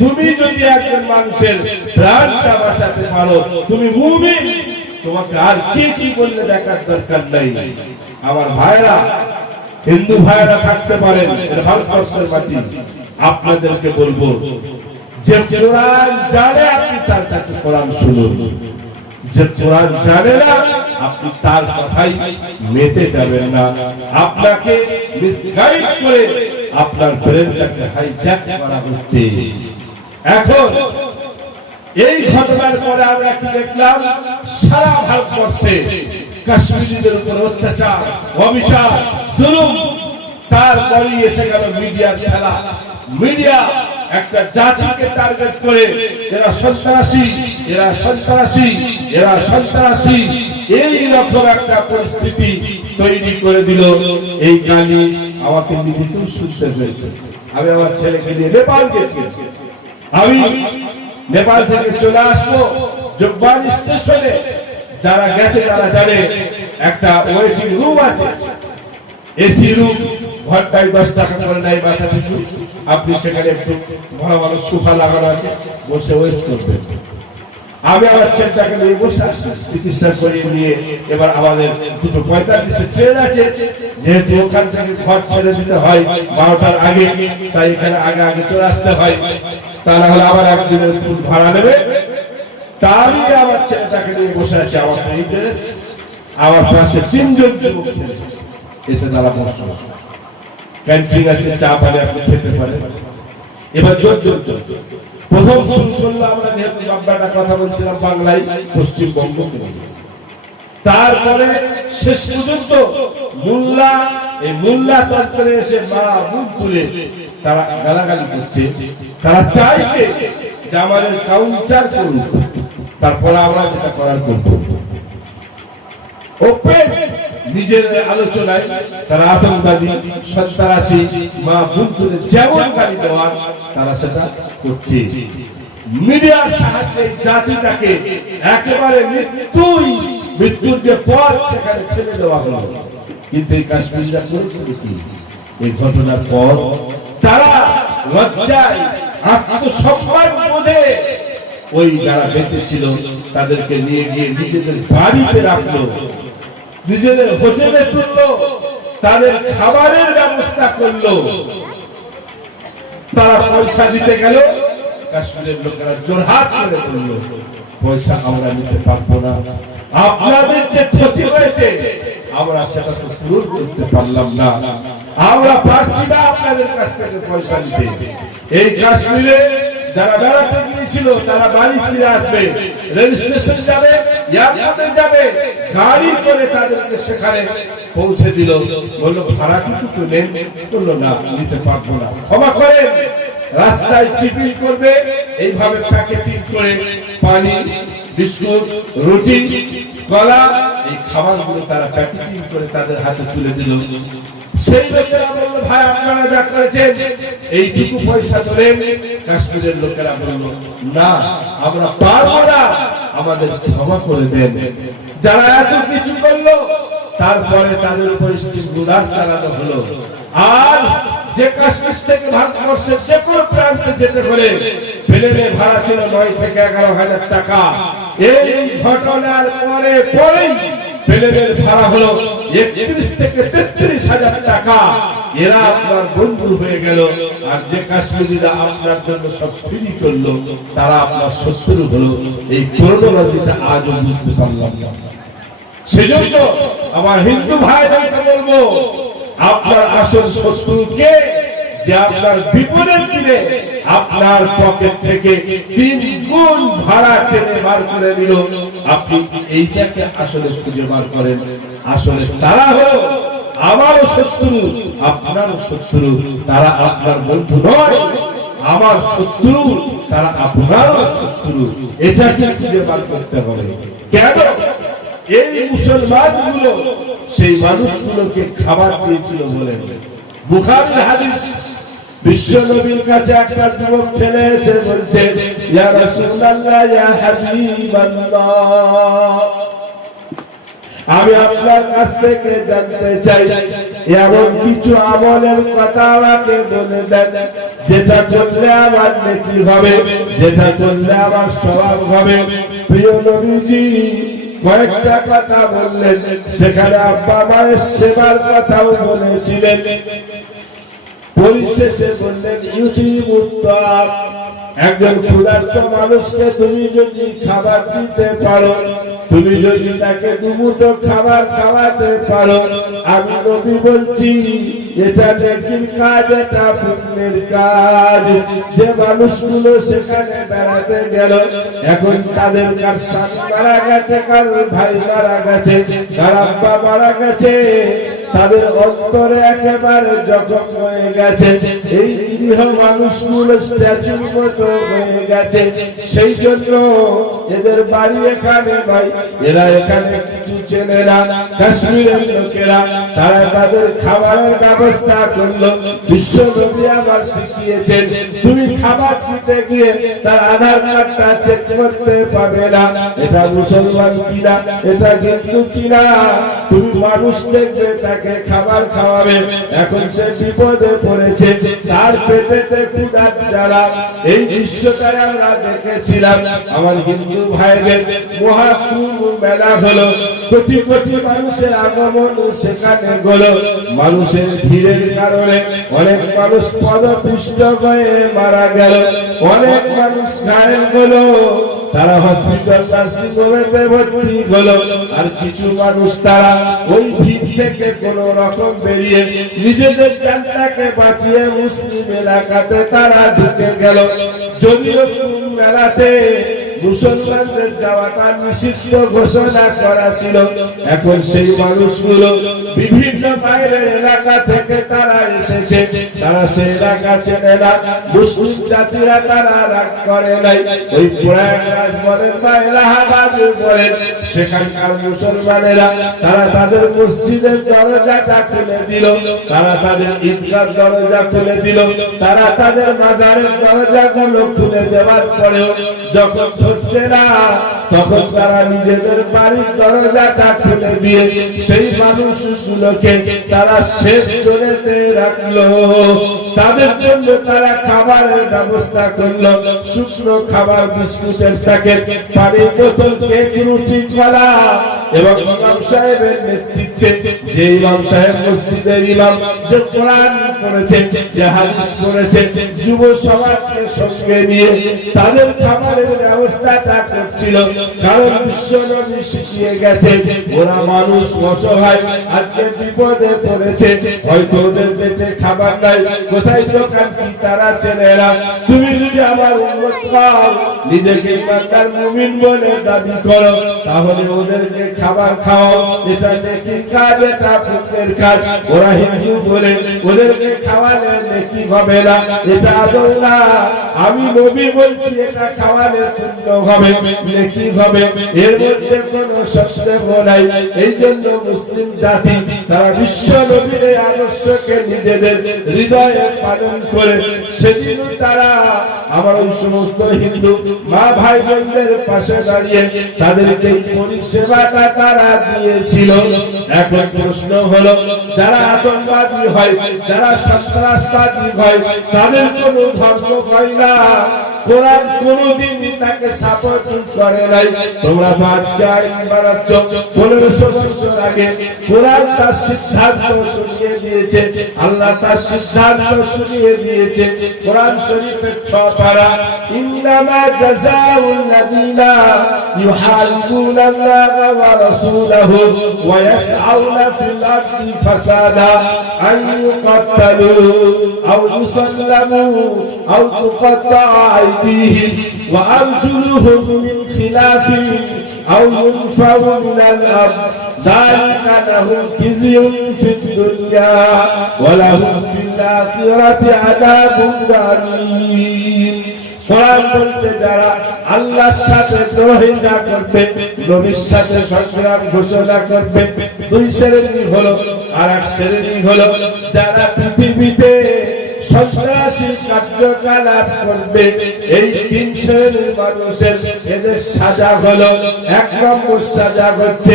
তুমি যদি একজন মানুষের প্রাণটা বাঁচাতে পারো তুমি মুমিন, তোমাকে আর কি কি বললে দেখার দরকার নাই। আমার ভাইরা, হিন্দু ভাইরা থাকতে পারেন, এটা ভারতবর্ষের মাটি। আপনাদেরকে বলবো যে কোরআন জানে আপনি তার কাছে কোরআন শুনুন, যে কোরআন জানে না আপনি তার কথাই মেতে যাবেন না। আপনাকে মিসগাইড করে আপনার ব্রেনটাকে হাইজ্যাক করা হচ্ছে। এখন এই ঘটনার পরে আমরা কি দেখলাম, সারা ভারতবর্ষে কাশ্মীরিদের উপর অত্যাচার, অবিচার, জুলুম, তারপরে এসে গেল মিডিয়ার খেলা। মিডিয়া একটা জাতিকে টার্গেট করে এরা সন্ত্রাসী, এরা সন্ত্রাসী, এরা সন্ত্রাসী, এই রকম একটা পরিস্থিতি তৈরি করে দিল। এই গালি আমাকে নিজেকেও শুনতে হয়েছে। আমি আমার ছেলেকে নিয়ে নেপাল গেছি। আমি নেপাল থেকে চলে আসবো যোগবান স্টেশনে, যারা গেছে তারা জানে একটা ওয়েটিং রুম আছে, এসি রুম, ঘন্টায় 10 টাকা করে নেয় মাথা পিছু। আপনি সেখানে একটু ভালো ভালো সোফা লাগানো আছে, বসে ওয়েট করবেন। আমি আমার ছেলেটাকে নিয়ে বসে আছি, চিকিৎসা করিয়ে নিয়ে এবার আমাদের 2:45 ট্রেন আছে। যেহেতু ওখান থেকে ঘর ছেড়ে দিতে হয় 12টার আগে, তাই এখানে আগে আগে চলে আসতে হয়, তা না হলে আবার একদিনের ফুল ভাড়া নেবে। তা আমি আমার ছেলেটাকে নিয়ে বসে আছি, আমার ইন্টারেস্ট, আমার পাশে 3 জন যুবক ছেলে এসে তারা বসে, ক্যান্টিন আছে, চা পানি আপনি খেতে পারেন। এবার জোর প্রথম শুরু করলো আমরা, যেহেতু বাংলাটা কথা বলছিলাম বাংলায়, পশ্চিমবঙ্গ, তারপরে শেষ পর্যন্ত মোল্লা, এই মোল্লা তন্ত্রে এসে মা মুখ তুলে তারা গালাগালি করছে। তারা চাইছে যে আমাদের কাউন্টার করুক, তারপরে আমরা যেটা করার করব। ওপেন নিজের আলোচনায় তারা আতঙ্কবাদী, সন্ত্রাসী, মা বোন তুলে যেমন গালি দেওয়ার তারা সেটা করছে। মিডিয়ার সাহায্যে জাতিটাকে একেবারে মৃত্যুর যে পথ সেখানে ছেড়ে দেওয়া হলো। কিন্তু এই কাশ্মীরিরা করেছিল কি? এই ঘটনার পর তারা লজ্জায়, আত্মসম্মান বোধে ওই যারা বেঁচে ছিল তাদেরকে নিয়ে গিয়ে নিজেদের বাড়িতে রাখলো, নিজেদের হোটেলে তুললো, তাদের খাবারের ব্যবস্থা করলো। তারা পয়সা দিতে গেল, কাশ্মীরের লোকেরা জোরহাট করে বলল, পয়সা আমরা নিতে পারবো না, আপনাদের যে ক্ষতি হয়েছে আমরা সেটা তো পূরণ করতে পারলাম না, আমরা পারছি না আপনাদের কাছ থেকে পয়সা নিতে। এই কাশ্মীরে যারা বেড়াতে গিয়েছিল তারা বাড়ি ফিরে আসবে, রেল স্টেশন যাবে, এয়ারপোর্টে যাবে, গাড়ি করে তাদেরকে সেখানে পৌঁছে দিল। বললো ভাড়া কিন্তু নেন, বললো না নিতে পারবো না, ক্ষমা করেন। রাস্তায় টিফিন করবে, এইভাবে প্যাকেজিং করে পানি, বিস্কুট, রুটি, কলা, এই খাবারগুলো তারা প্যাকেজিং করে তাদের হাতে তুলে দিল। সেই লোকেরা বললো ভাই আপনারা যা করেছেন এইটুকু পয়সা তোলেন। কাশ্মীরের লোকেরা বললো না আমরা পারবো না, আমাদের ক্ষমা করে দেন। যারা এত কিছু করলো তারপরে তাদের উপর স্টিম রুলার চালানো হলো। আর যে কাশ্মীর থেকে ভারতবর্ষের যে কোনো প্রান্তে যেতে হলে প্লেনের ভাড়া ছিল 9 থেকে 11,000 টাকা। এই ঘটনার পরেই প্লেনের ভাড়া হলো 31 থেকে 33,000 টাকা। এরা আপনার বন্ধু হয়ে গেল, আর যে কাশ্মীরিরা আপনার জন্য সব ফ্রি করলো তারা আপনার শত্রু হলো। এই ক্রোনোলজিটা আজও বুঝতে পারলাম না। সেজন্য আমার হিন্দু ভাইদেরকে বলবো, আপনার আসল শত্রুকে যে আপনার বিপদের দিনে আপনার পকেট থেকে 3 গুণ ভাড়া টেনে বার করে দিল, আপনি এইটাকে আসলে খুঁজে বার করেন। আসলে তারা হলো আমারও শত্রু, আপনারও শত্রু। তারা আপনার বন্ধু নয়, আমার শত্রু, তারা আপনারও শত্রু। এটাকে খুঁজে বার করতে হবে। কেন? এই মুসলমানগুলো সেই মানুষগুলোকে খাবার দিয়েছিল বলে। বুখারীর হাদিস, বিশ্ব নবীর কাছে একটা যুবক ছেলে এসে বলছে, ইয়া রাসূলুল্লাহ, ইয়া হাবিবাল্লাহ, আমি আপনার কাছ থেকে জানতে চাই এমন কিছু আমলের কথা আমাকে বলে দেন যেটা করলে আমার নেকি হবে, যেটা করলে আমার সওয়াব হবে। প্রিয় নবীজি কয়েকটা কথা বললেন, সেখানে আব্বা মায়ের সেবার কথাও বলেছিলেন। পরিশেষে বললেন, একজন ক্ষুধার্ত মানুষকে তুমি যদি খাবার দিতে পারো তুমি যদি তাকে দুমুঠো খাবার খাওয়াতে পারো, আমি নবী বলছি এটা নেকির কাজ, এটা পুণ্যের কাজ। যে মানুষগুলো সেখানে বেড়াতে গেল, এখন তাদের কার স্বামী মারা গেছে, কার ভাই মারা গেছে, কার আব্বা মারা গেছে, তাদের অন্তরে একেবারে জখম হয়ে গেছে। এই নিরীহ মানুষগুলো স্ট্যাচুর মতো হয়ে গেছে। সেই জন্য এদের বাড়ি এখানে নয়, এরা এখানে কিছু চেনে না। কাশ্মীরের লোকেরা তারা তাদের খাবারের ব্যবস্থা করলো। বিশ্ব নবী আবার শিখিয়েছেন, তুমি খাবার দিতে গিয়ে তার আধার কার্ডটা চেক করতে পাবে না, এটা মুসলমান কিনা, এটা হিন্দু কিনা। তুমি মানুষ দেখবে, তাকে খাবার খাওয়াবে। এখন সে বিপদে পড়েছে, তার পেটেতে ক্ষুধার জ্বালা। এই দৃশ্যটাই আমরা দেখেছিলাম। আমার হিন্দু ভাইদের মহাকুম্ভ মেলা হলো, কোটি কোটি মানুষের আগমন সেখানে হলো। মানুষের ভিড়ের কারণে অনেক মানুষ পদপিষ্ট হয়ে মারা গেল, অনেক মানুষ ঘায়েল হলো, তারা হসপিটাল নার্সিং হোমে ভর্তি হলো। আর কিছু মানুষ তারা ওই ভিড় থেকে কোন রকম বেরিয়ে নিজেদের জানটাকে বাঁচিয়ে মুসলিম এলাকাতে তারা ঢুকে গেল। যদিও মেলাতে মুসলমানদের যাওয়াটা নিষিদ্ধ ঘোষণা করা ছিল, এখন সেই মানুষগুলো বিভিন্ন বাইরের এলাকা থেকে তারা এসেছে, তারা সেই এলাকা চেনে না। মুসলিম জাতিরা তারা রাগ করে নাই। ওই প্রয়াগরাজ বলেন বা এলাহাবাদ বলেন, সেখানকার মুসলমানেরা তারা তাদের মসজিদের দরজাটা খুলে দিল, তারা তাদের ঈদগাহ দরজা খুলে দিল, তারা তাদের মাজারের দরজাগুলো খুলে দেওয়ার পরেও যখন হচ্ছে না, তখন তারা নিজেদের বাড়ির দরজাটা খুলে দিয়ে সেই মানুষগুলোকে তারা শেষ জোরেতে রাখলো। তাদের জন্য তারা খাবারের ব্যবস্থা করলো, শুকনো খাবার, বিস্কুটের প্যাকেট, পানির বোতল, কেক, রুটি, কলা। এবং ইমাম সাহেবের নেতৃত্বে, যে ইমাম সাহেব মসজিদের ইমাম, যে কোরআন পড়েছে, যে হাদিস পড়েছে, যুব সমাজকে সঙ্গে নিয়ে তাদের খাবারের ব্যবস্থাটা করছিল। কারণ বিশ্ব নবী শিখিয়ে গেছে, ওরা মানুষ অসহায়, আজকে বিপদে পড়েছে, হয়তো ওদের পেটে খাবার নাই, কোথায় দোকান কি তারা চেনে না। তুমি যদি আমার উম্মত হও, নিজেকে ইমানদার মুমিন বলে দাবি করো, তাহলে ওদেরকে খাবার খাওয়াও। এটা নেকির কাজ, এটা পুণ্যের কাজ। ওরা হিন্দু বলে ওদেরকে খাওয়ালে নেকি হবে না, এটা আদৌ না। আমি নবী বলছি, এটা খাওয়ালে পুণ্য হবে, নেকি হবে, এর মধ্যে কোনো সন্দেহ নাই। এই জন্য মুসলিম জাতি তারা বিশ্ব নবীর এই আদর্শকে নিজেদের হৃদয়ে পালন করে সেদিনও তারা আমার ওই সমস্ত হিন্দু মা ভাই বোনদের পাশে দাঁড়িয়ে তাদেরকে পরিষেবাটা তারা দিয়েছিল। এখন প্রশ্ন হলো, যারা আতঙ্কবাদী হয়, যারা সন্ত্রাসবাদী হয়, তাদের কোনো ধর্ম হয় না, কোরআন কোনদিনই তাকে সাপোর্ট করে নাই। তোমরা তো আজকে আইন বানাচ্ছ, 1500 বছর আগে কোরআন তার সিদ্ধান্ত শুনিয়ে দিয়েছে, আল্লাহ তার সিদ্ধান্ত শুনিয়ে দিয়েছে। কোরআন শরীফের 6 পারা, ইন্নামা জাযাউল লাযিনা ইউহারিবুনা আল্লাহা ওয়া রাসূলাহু ওয়া ইয়াসআউনা ফিল আরদি ফাসাদা আন ইউকাত্তালু আও ইউসাল্লামু আও তুকাত্তা'a আইদিহিম ওয়া আরজুলুহুম মিন খিলাফিন আও ইউনফাউ মিনাল আরদ যালিকা লাহুম খিzyun ফিদ দুনিয়া ওয়া লাহুম ফিল আখিরাতি আযাবুন আযীম। কোরআন বলছে, যারা আল্লাহর সাথে দ্রোহিতা করবে, নবীর সাথে সংগ্রাম ঘোষণা করবে, 2 শ্রেণী হলো। আর এক শ্রেণী হলো যারা পৃথিবীতে সন্ত্রাসী কার্যকলাপ করবে। এই 3 শ্রেণীর মানুষের এদের সাজা হলো, 1 নম্বর সাজা হচ্ছে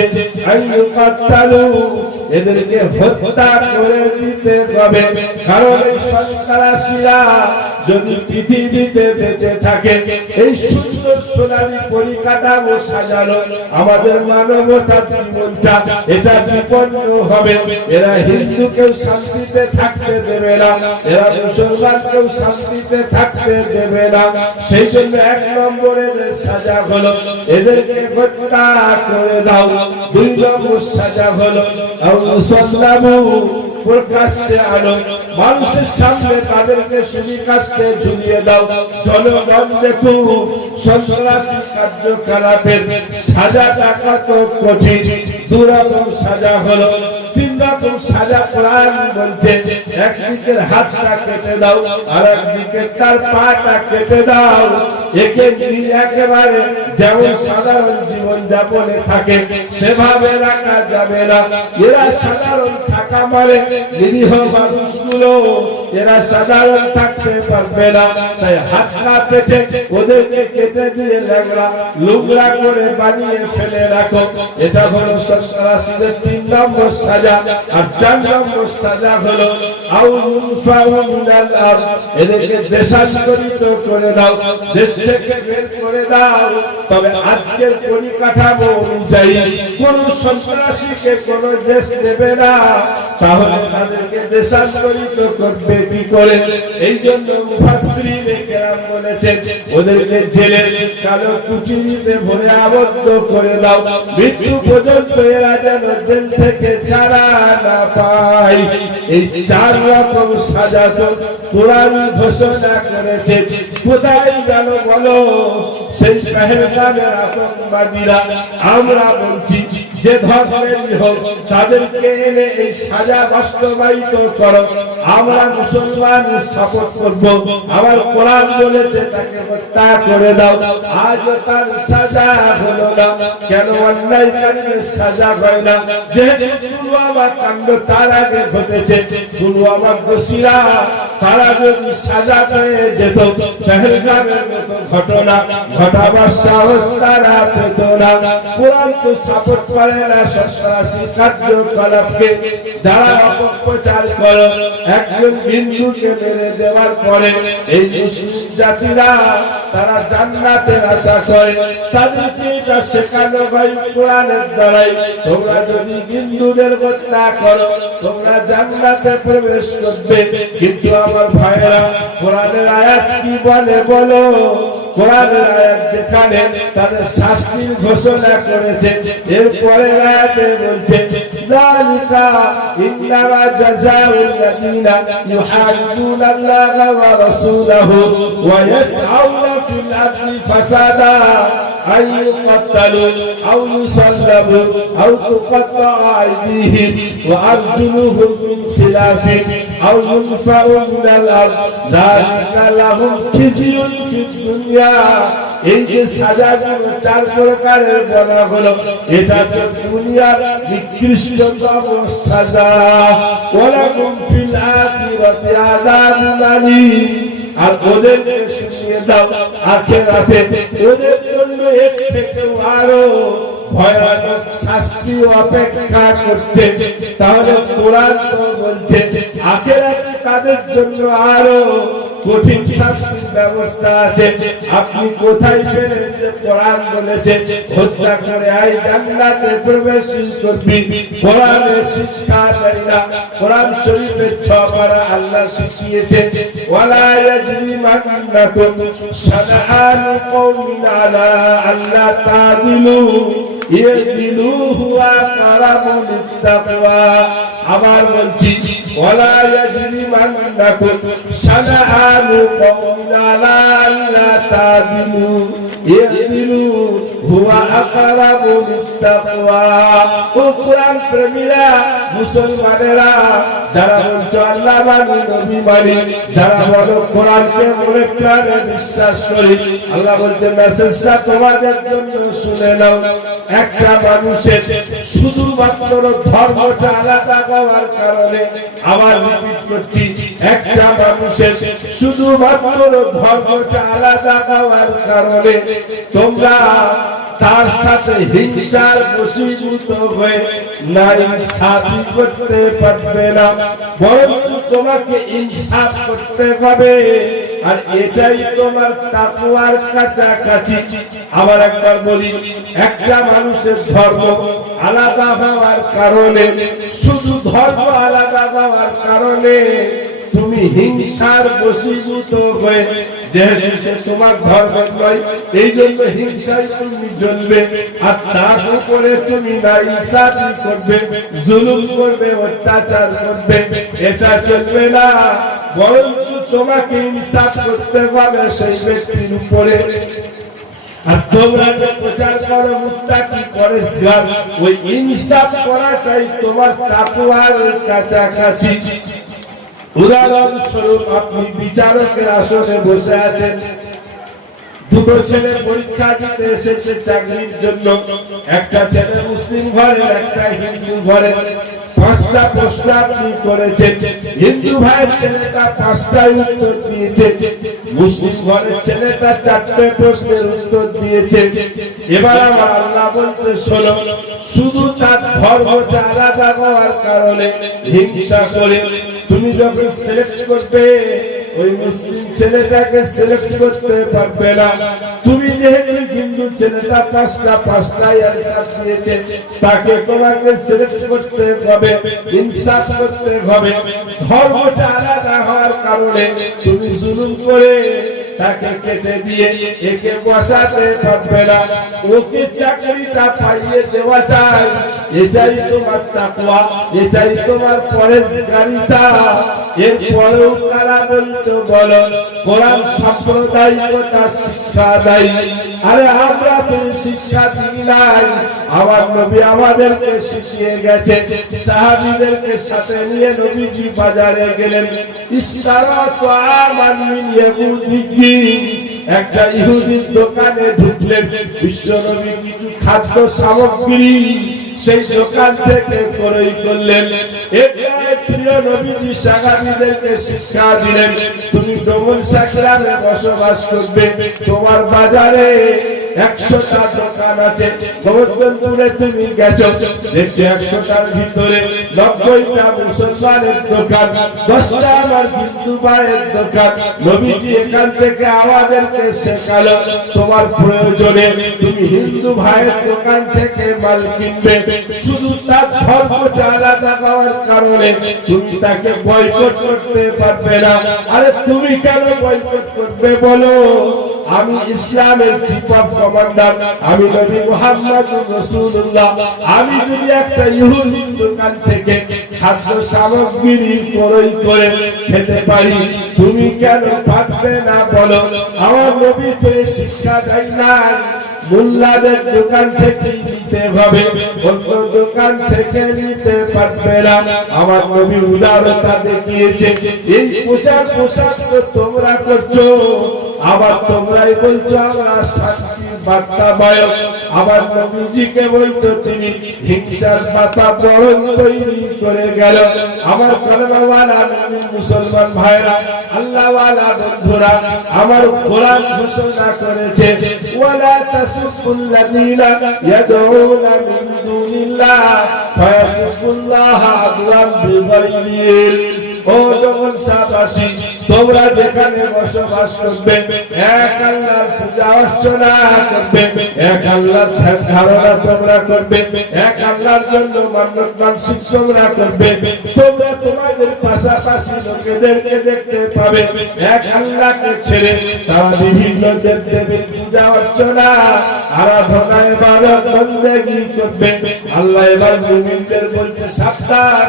আইয়ুকাত্তালু, এদেরকে হত্যা করে দিতে হবে। কারণ এই সন্ত্রাসীরা যদি পৃথিবীতে বেঁচে থাকে, এই সুন্দর সোনালী পরিকাঠামো সাজানো আমাদের মানবতার জীবনটা এটা বিপন্ন হবে। এরা হিন্দুকেও শান্তিতে থাকতে দেবে না, এরা মুসলমানকেও শান্তিতে থাকতে দেবে না। সেই জন্য এক নম্বরে সাজা হলো এদেরকে হত্যা করে দাও। দুই নম্বর সাজা হলো প্রকাশ্যে আলো, মানুষের সামনে তাদেরকে সুবিকাশে ঝুলিয়ে দাও। জনগণ দেখুক সন্ত্রাসী কার্যকলাপের সাজাটা কত কঠিন। দুরকম সাজা হলো। তিন রকম সাজা কোরআন বলছে, একদিকের হাতটা কেটে দাও আর একদিকে তার পাটা কেটে দাও। একে একেবারে যেমন সাধারণ জীবন যাপনে থাকে সেভাবে রাখা যাবে না। এরা সাধারণ থাকা মানে নিরীহ মানুষগুলো এরা সাধারণ থাকতে পারবে না। তাই হাত না পেটে ওদেরকে কেটে দিয়ে ল্যাংড়া লুংড়া করে বানিয়ে ফেলে রাখো। এটা হলো সন্ত্রাসীদের তিন নম্বর সাজা। আর চার নম্বর সাজা হলো এদেরকে দেশান্তরিত করে দাও, দেশ থেকে বের করে দাও। তবে আজকের পরিকাঠামো অনুযায়ী কোন সন্ত্রাসীকে কোন দেশ দেবে না, তাহলে তাদেরকে দেশান্তরিত করবে কি করে? এই জন্য মুফাসসিরিনে কেরাম বলেছেন ওদেরকে জেলের কালো কুচুরিতে ভরে আবদ্ধ করে দাও, মৃত্যু পর্যন্ত এরা যেন জেল থেকে ছাড়া না পায়। এই চার রকম সাজা তো কোরআন ঘোষণা করেছে। কোথায় গেল বলো সেই পেহেলগামের আতঙ্কবাদীরা? আমরা বলছি যে ধর্মেরই হোক তাদেরকে এনে এই সাজা বাস্তবায়িত করো। আমরা মুসলমান সাপোর্ট করব। আমার কোরআন বলেছে তাকে হত্যা করে দাও। আজ তার সাজা হলো না কেন? অন্যায়কারীদের সাজা হয় না। যেহেতু পুলওয়ামা কাণ্ড তার আগে ঘটেছে, পুলওয়ামা দোষীরা তারা যদি সাজা পেয়ে যেত, পেহেলগামের মতো ঘটনা ঘটাবার সাহস তারা পেত না। কোরআন তো সাপোর্ট করে না সন্ত্রাসী কার্যকলাপকে। যারা অপপ্রচার করে একজন হিন্দুকে মেরে দেওয়ার পরে এই মুসলিম জাতিরা তারা জান্নাতের আশা করে, তাদেরকে এটা শেখানো হয় কোরআনের দ্বারাই। তোমরা যদি হিন্দুদের হত্যা করো তোমরা জান্নাতে প্রবেশ করবে। কিন্তু আমার ভাইয়েরা কোরআনের আয়াত কি বলে বলো? কোরআনের আয়াত যেখানে তাদের শাস্তির ঘোষণা করেছে, এরপরে আয়াতে বলছে যালিকা ইন্নামা জাযাউল লাযিনা ইউহারিবুনা আল্লাহা ওয়া রাসূলাহু ওয়া ইয়াসআউনা ফিল আরদি ফাসাদা আন ইউকাত্তালু আও ইউসাল্লাবু আও তুকাত্তাআ আইদিহিম ওয়া আরজুলুহুম মিন খিলাফিন আও ইউনফাউ মিনাল আরদ যালিকা লাহুম খিজিয়ুন ফিদ দুনিয়া। এই যে সাজাগুলো চার প্রকারের বলা হলো, এটা তো দুনিয়ার নিকৃষ্টতম সাজা। ওয়ালাকুম ফিল আখিরাতি আযাবুন আলীম। আর ওদেরকে শুনিয়ে দাও আখিরাতে ওদের জন্য এর থেকে আরো ভয়ানক শাস্তি অপেক্ষা করছে। তাহলে কোরআন তো বলছে আখিরাতে তাদের জন্য আরো কঠিন শাস্তির ব্যবস্থা আছে। আপনি কোথায় পেলেন যে কোরআন বলেছে হত্যা করে আই জান্নাতে প্রবেশ করবি? কোরআনের শিক্ষা দেয় না। কোরআন শরীফের 6 পারা আল্লাহ শিখিয়েছে ওয়ালা ইয়াজরিমান্নাকুম শানাআনু কওমিন আলা আল্লা তাদিলু ইদিলু হুয়া আকরাবু লিত্তাকওয়া। আবার বলছি ওয়ালা ইয়াজরিমান্নাকুম শানাআনু কওমিন আলা আল্লা তাদিলু ইদিলু হুয়া আকরাবু লিত্তাকওয়া। ও কোরআন প্রেমীরা, মুসলমানেরা যারা বলছো আল্লাহ মানি নবী মানি, যারা বলো কোরআনকে মনে প্রাণে বিশ্বাস করি, আল্লাহ বলছে মেসেজটা তোমাদের জন্য শুনে নাও। একটা মানুষের শুধুমাত্র ধর্মটা আলাদা হওয়ার কারণে, আবার রিপিট করছি, একটা মানুষের শুধুমাত্র ধর্মটা আলাদা হওয়ার কারণে তোমরা তার সাথে হিংসার বশীভূত হয়ে না ইনসাফি করতে পারবে না, বরঞ্চ তোমাকে ইনসাফ করতে হবে। আর এটাই তোমার তাকওয়ার কাছাকাছি। আবার একবার বলি, একটা মানুষের ধর্ম আলাদা হওয়ার কারণে, শুধু ধর্ম আলাদা হওয়ার কারণে তুমি হিংসার বশীভূত হয়ে, যেহেতু সে তোমার ধর্ম নয় এই জন্য হিংসায় তুমি জ্বলবে, আর তার উপরে তুমি নাইনসাফি করবে, জুলুম করবে, অত্যাচার করবে, এটা চলবে না। বরঞ্চ তোমাকে ইনসাফ করতে হবে সেই ব্যক্তির উপরে। আর তোমরা যে প্রচার করো মুত্তাকি পরেশগার, ওই ইনসাফ করাটাই তোমার তাকওয়ার কাছাকাছি। উদাহরণস্বরূপ আপনি বিচারকের আসনে বসে আছেন, দুটো ছেলে পরীক্ষা দিতে এসেছে চাকরির জন্য, একটা ছেলে মুসলিম ঘরে, একটা হিন্দু ঘরে। 5টা প্রশ্ন আপনি করেছেন, হিন্দু ভাইয়ের ছেলেটা 5টায় উত্তর দিয়েছে, মুসলিম ঘরের ছেলেটা 4টে প্রশ্নের উত্তর দিয়েছে। এবার আমার আল্লাহ বলছে, শোনো, শুধু তার ধর্মটা আলাদা হওয়ার কারণে হিংসা করে তুমি যখন সিলেক্ট করবে, ওই মুসলিম ছেলেটাকে সিলেক্ট করতে পারবে না। তুমি যেহেতু হিন্দু ছেলেটা 5টায় অ্যানসার দিয়েছে, তাকে তোমাকে সিলেক্ট করতে হবে, ইনসাফ করতে হবে। ধর্মটা আলাদা হওয়ার কারণে তুমি জুলুম করে তাকে কেটে দিয়ে একে বসাতে পারবে না, ওকে চাকরিটা পাইয়ে দেওয়া চাই। এটাই তোমার তাকওয়া, এটাই তোমার পরেশগারিতা। এরপরেও কারা বলছো বলো? কোরআন সাম্প্রদায়িকতা শিক্ষা দেয়। আরে আমরা তো শিক্ষা দিই নাই, আমার নবী আমাদেরকে শিখিয়ে গেছে। সাহাবীদেরকে সাথে নিয়ে নবীজি বাজারে গেলেন, ইশতারাতু আমান মিন ইয়াহুদিয়্যিন, একটা ইহুদির দোকানে ঢুকলেন। বিশ্বনবী কিছু খাদ্য সামগ্রী সেই দোকান থেকে ক্রয় করলেন। এটাই প্রিয় নবীজি সাহাবীদেরকে শিক্ষা দিলেন, তুমি ডোমনসা গ্রামে বসবাস করবে, তোমার বাজারে 100টা দোকান আছে। গোবর্ধনপুরে তুমি গেছো, দেখছো 100টার ভিতরে 90টা মুসলমানের দোকান, 10টা আমার হিন্দু ভাইয়ের দোকান। নবীজি এখান থেকে আমাদেরকে শেখালো, তোমার প্রয়োজনে তুমি হিন্দু ভাইয়ের দোকান থেকে মাল কিনবে, শুধু তার ধর্মটা আলাদা হওয়ার কারণে তুমি তাকে বয়কট করতে পারবে না। আরে তুমি কেন বয়কট করবে বলো? আমি ইসলামের চিফ অফ কমান্ডার, আমি নবী মুহাম্মদুর রাসূলুল্লাহ। আমি যদি একটা ইহুদির দোকান থেকে খাদ্য সামগ্রী ক্রয় করে খেতে পারি, তুমি কেন পারবে না বলো? আমার নবী তো শিক্ষা দেয় না মোল্লাদের দোকান থেকে নিতে হবে, অন্য দোকান থেকে নিতে পারবে না। আমার নবী উদারতা দেখিয়েছে। এই প্রচার প্রসার তো তোমরা করছো, আবার তোমরাই বলছো আমরা শান্তির বার্তাবাহক। আবার নবীজিকে বলছো তিনি হিংসার বাতাবরণ তৈরি করে গেল। আমার কলমাওয়ালা মুসলমান ভাইরা, আল্লাহওয়ালা বন্ধুরা, আমার কোরআন ঘোষণা করেছে, ওয়ালা তাসুবুল্লাযীনা ইয়াদউনা মিন দুনিল্লাহ ফায়াসুবুল্লাহ আদওয়ান বিগাইরি ইলম। ও ডোমনসাবাসী, তোমরা যেখানে বসবাস করবে, এক আল্লাহর পূজা অর্চনা করবে, এক আল্লাহর ধ্যান ধারণা তোমরা করবে, এক আল্লাহর জন্য মান্যত মানসিক তোমরা করবে। তোমরা তোমাদের পাশাপাশি লোকেদেরকে দেখতে পাবে এক আল্লাহকে ছেড়ে তারা বিভিন্ন দেবদেবীর পূজা অর্চনা, আরাধনা, ইবাদত, বন্দেগী করবে। আল্লাহ এবার মুমিনদের বলছে, সাবধান,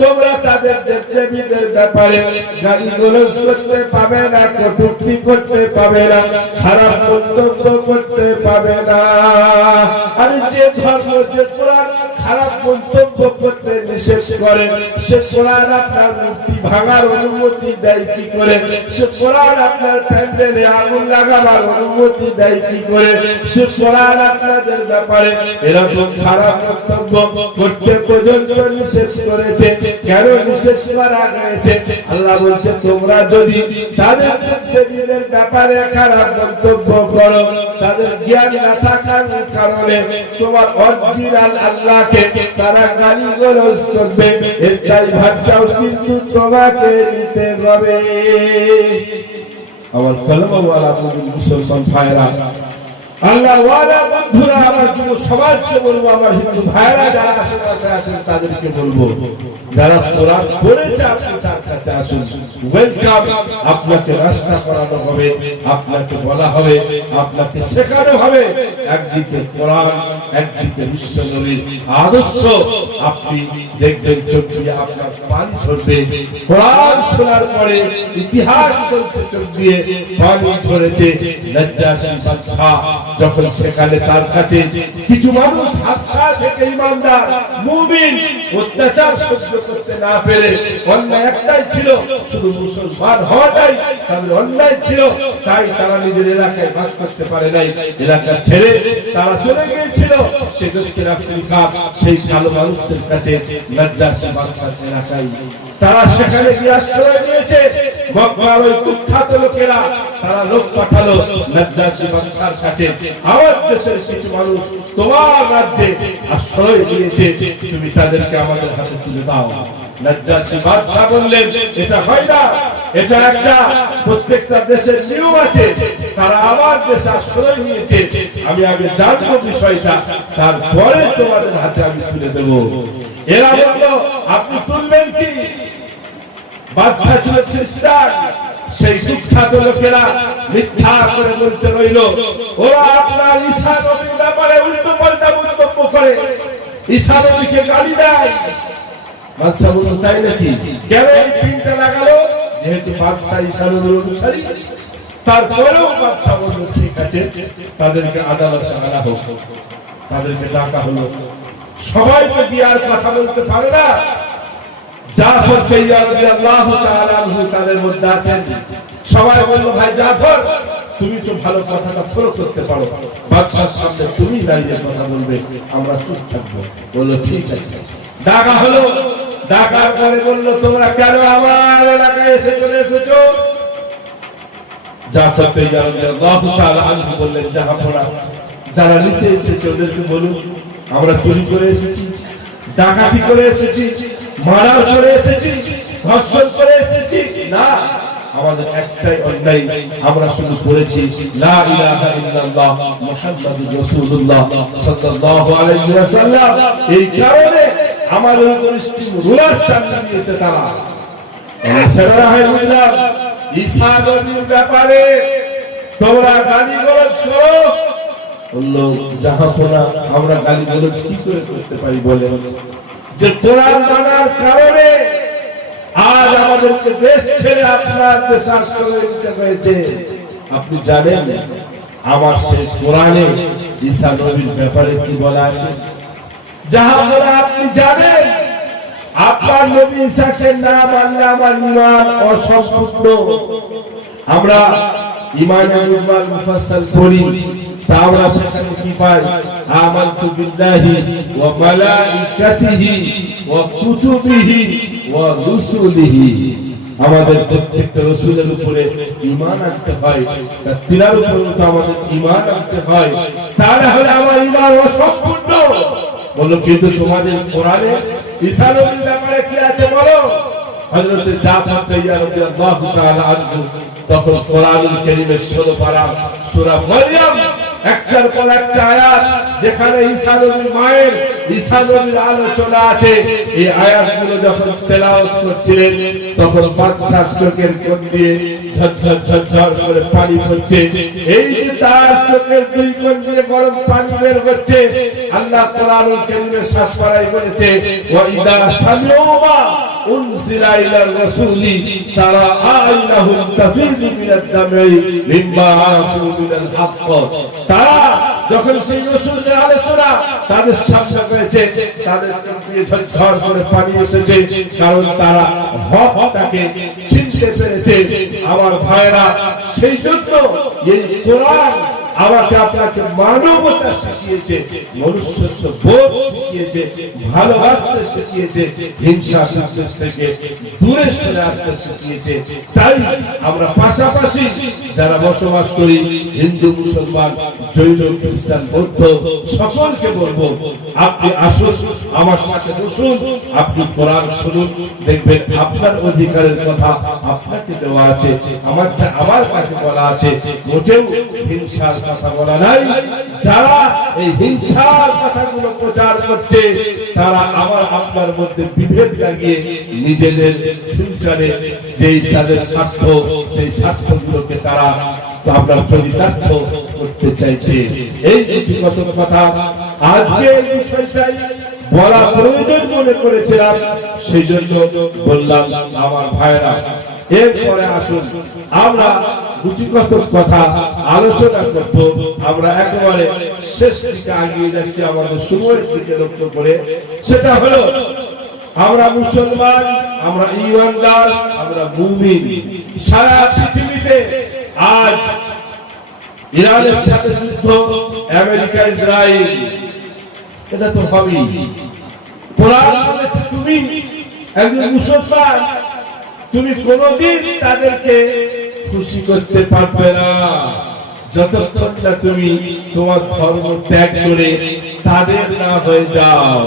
তোমরা তাদের দেবদেবীদের ব্যাপারে গালিগালাজ করতে পাবে না, কটূক্তি করতে পাবে না, খারাপ মন্তব্য করতে পাবে না। আরে যে ধর্ম, যে কোরআন খারাপ মন্তব্য করতে নিষেধ করে, সে কোরআন আপনার মূর্তি ভাঙার অনুমতি দেয় কি করে? সে কোরআন আপনার প্যান্ডেলে আগুন লাগাবার অনুমতি দেয় কি করে? সে কোরআন আপনাদের ব্যাপারে এরকম খারাপ মন্তব্য করতে পর্যন্ত নিষেধ করেছে। কেন নিষেধ করা হয়েছে? আল্লাহ বলছে, তোমরা যদি তাদের দেবীদের ব্যাপারে খারাপ মন্তব্য করো, তাদের জ্ঞান না থাকার কারণে তোমার অরিজিনাল আল্লাহকে তারা গালিগালাজ করবে, এর দায়ভারটাও কিন্তু তোমাকে নিতে হবে। আমার কলমাওয়ালা মুসলমান ভাইরা, আল্লাহ ওয়ালা বন্ধুরা, আমার যুব সমাজকে বলবো, আমার হিন্দু ভাইরা যারা আশেপাশে আছেন তাদেরকে বলবো, যারা কোরআন পড়েছে আপনি তার কাছে আসুন, ওয়েলকাম। আপনাকে রাস্তা করানো হবে, আপনাকে বলা হবে, আপনাকে শেখানো হবে। একদিকে কোরআন, একদিকে বিশ্ব নবীর আদর্শ। আপনি দেখবেন চোখ দিয়ে আপনার পানি ঝরবে। কোরআন শোনার পরে ইতিহাস বলছে চোখ দিয়ে পানি ঝরেছে। নাজ্জাশী বাদশা যখন সেখানে তার কাছে কিছু মানুষ হাবশা থেকে ঈমানদার মুমিন অত্যাচার সহ্য করতে না পেরে, অন্যায় একটাই ছিল, শুধু মুসলমান হওয়াটাই তাদের অন্যায় ছিল, তাই তারা নিজের এলাকায় বাস করতে পারে নাই। এলাকা ছেড়ে তারা চলে গিয়েছিল সেই দক্ষিণ আফ্রিকা, সেই কালো মানুষদের কাছে। নাজ্জাশী বাদশার এলাকায় তারা সেখানে গিয়ে আশ্রয় নিয়েছে। মক্কার ওই কুখ্যাত লোকেরা তারা লোক পাঠালো নাজ্জাশী বাদশার কাছে, আমার দেশের কিছু মানুষ তোমার রাজ্যে আশ্রয় নিয়েছে, তুমি তাদেরকে আমাদের হাতে তুলে দাও। নাজ্জাশী বাদশা বললেন, এটা হয় না, এটা একটা প্রত্যেকটা দেশের নিয়ম আছে। তারা আমার দেশে আশ্রয় নিয়েছে, আমি আগে জানবো বিষয়টা, তারপরে তোমাদের হাতে আমি তুলে দেব। এরা বলল, আপনি তুলবেন কি? বাদশা ছিল খ্রিস্টান, সেই কুখ্যাত লোকেরা মিথ্যা করে বলতে রইল, ওরা আপনার ঈসা নবীর ব্যাপারে উল্টো পাল্টা মন্তব্য করে, ঈসা নবীকে গালি দেয়। বাদশা বলল, তাই নাকি? কেন এই পিনটা লাগালো? যেহেতু বাদশা ঈসা নবীর অনুসারী। তারপরেও বাদশা বলল, ঠিক আছে, তাদেরকে আদালতে আনা হোক। তাদেরকে ডাকা হলো। সবাই তো বিয়ার কথা বলতে পারে না। জাফর তাইয়ার রাদিয়াল্লাহু তাআলা আনহু তাদের মধ্যে আছেন। সবাই বলল, ভাই জাফর, তুমি তো ভালো কথাটা থ্রো করতে পারো, বাদশার সামনে তুমি দাঁড়িয়ে কথা বলবে, আমরা চুপ থাকবো। বলল, ঠিক আছে। ডাকা হলো। ডাকার পরে বলল, তোমরা কেন আমার এলাকায় এসেছো? জাফর তাইয়ার রাদিয়াল্লাহু তাআলা আনহু বললেন, জাহাপনা, যারা নিতে এসেছে ওদেরকে বলুন, আমরা চুরি করে এসেছি, ডাকাতি করে এসেছি, মারার করে এসেছি, ধর্ষণ করে এসেছি না, আমাদের একটাই অন্যায়, আমরা শুধু বলেছি লা ইলাহা ইল্লাল্লাহ মুহাম্মাদুর রাসূলুল্লাহ সাল্লাল্লাহু আলাইহি ওয়াসাল্লাম। এই কারণে আমাদের উপর স্টিম রুলার চালিয়ে দিয়েছে তারা। সেটা হয় বুঝলাম, ঈসা নবীর ব্যাপারে তোমরা গালিগালাজ করো। বলল, জাহাপনা, আমরা গালিগালাজ কি করে করতে পারি বলেন? যে কোরআন মানার কারণে আজ আমাদেরকে দেশ ছেড়ে আপনার দেশে আশ্রয় নিতে হয়েছে। আপনি জানেন আমার সেই কোরআনে ঈসা নবীর ব্যাপারে কি বলা আছে? জাহাপনা, আপনি জানেন আপনার নবী ঈসাকে না মানলে আমার ঈমান অসম্পূর্ণ। আমরা ঈমানের মুজমাল মুফাসসাল পড়ি, তা আমরা সেখানে কি পাই? আমানতু বিল্লাহি ওয়া মালাইকাতিহি ওয়া কুতুবিহি ওয়া রুসুলিহি। আমাদের প্রত্যেকটা রাসূলের উপরে ঈমান আনতে হয়, তার তিলার উপরে তো আমাদের ঈমান আনতে হয়, তা না হলে আমার ঈমান অসম্পূর্ণ। বলো, কিন্তু তোমাদের কোরআনে ঈসা নবীর ব্যাপারে কি আছে বলো? হযরত জাফর তাইয়ার রাদিয়াল্লাহু তাআলা আনহু তখন কোরআনুল কারীমের 16 পারা সূরা মারইয়াম একটার পর একটা আয়াত, যেখানে ঈসা নবীর মায়ের, ঈসা নবীর আলোচনা আছে, এই আয়াতগুলো যখন তেলাওয়াত করছিলেন তখন বাদশার চোখের কোণ দিয়ে ঝরঝর ঝরঝর করে পানি পড়ছে। এই যে তার চোখের দুই কোণ দিয়ে গরম পানি বের হচ্ছে, আল্লাহ কোরআনুল কারীমের 7 পারায় বলেছে, ওয়া ইদা সামিউ মা উনজিলা ইলার রাসূলি তারা আইনাহুম তাফিদু মিনাদ দামি মিম্মা আরাফু মিনাল হক। তারা যখন সেই রাসূলের আলোচনা তাদের সামনে করেছে, তাদের চোখ দিয়ে ঝরঝর করে পানি এসেছে, কারণ তারা হকটাকে চিনতে পেরেছে। আমার ভাইরা, সেই জন্য এই কোরআন আমাকে আপনাকে মানবতা শিখিয়েছে, মনুষ্যত্ব বোধ শিখিয়েছে, ভালোবাসতে শিখিয়েছে, হিংসা বিদ্বেষ থেকে দূরে সরে আসতে শিখিয়েছে। তাই আমরা পাশাপাশি যারা বসবাস করি, হিন্দু, মুসলমান, জৈন, খ্রিস্টান, বৌদ্ধ, সকলকে বলবো আপনি আসুন, আমার সাথে বসুন, আপনি কোরআন শুনুন, দেখবেন আপনার অধিকারের কথা আপনাকে দেওয়া আছে, আমার কাছে বলা আছে। মোটেও হিংসার কথা বলা নাই। যারা এই হিংসার কথাগুলো প্রচার করছে তারা আমার আপনার মধ্যে বিভেদ লাগিয়ে নিজেদের ফিউচারে যেই তাদের স্বার্থ, সেই স্বার্থগুলোকে তারা আপনার চরিতার্থ করতে চাইছে। এই দুটি কথা আজকে এই বিষয়টাই বলা প্রয়োজন মনে করেছিলাম, সেই জন্য বললাম আমার ভাইরা। এরপরে আসুন আমরা দুটি কথা আলোচনা করব। আমরা একেবারে শেষ দিকে এগিয়ে যাচ্ছি আমাদের সময়ের দিকে লক্ষ্য করে। সেটা হলো আমরা মুসলমান, আমরা ঈমানদার, আমরা মুমিন। সারা পৃথিবীতে আজ ইরানের সাথে যুদ্ধ, আমেরিকা, ইসরায়েল, এটা তো হবেই। কোরআন বলেছে তুমি একজন মুসলমান, তুমি কোনদিন তাদেরকে খুশি করতে পারবে না যতক্ষণ না তুমি তোমার ধর্ম ত্যাগ করে তাদের না হয়ে যাও।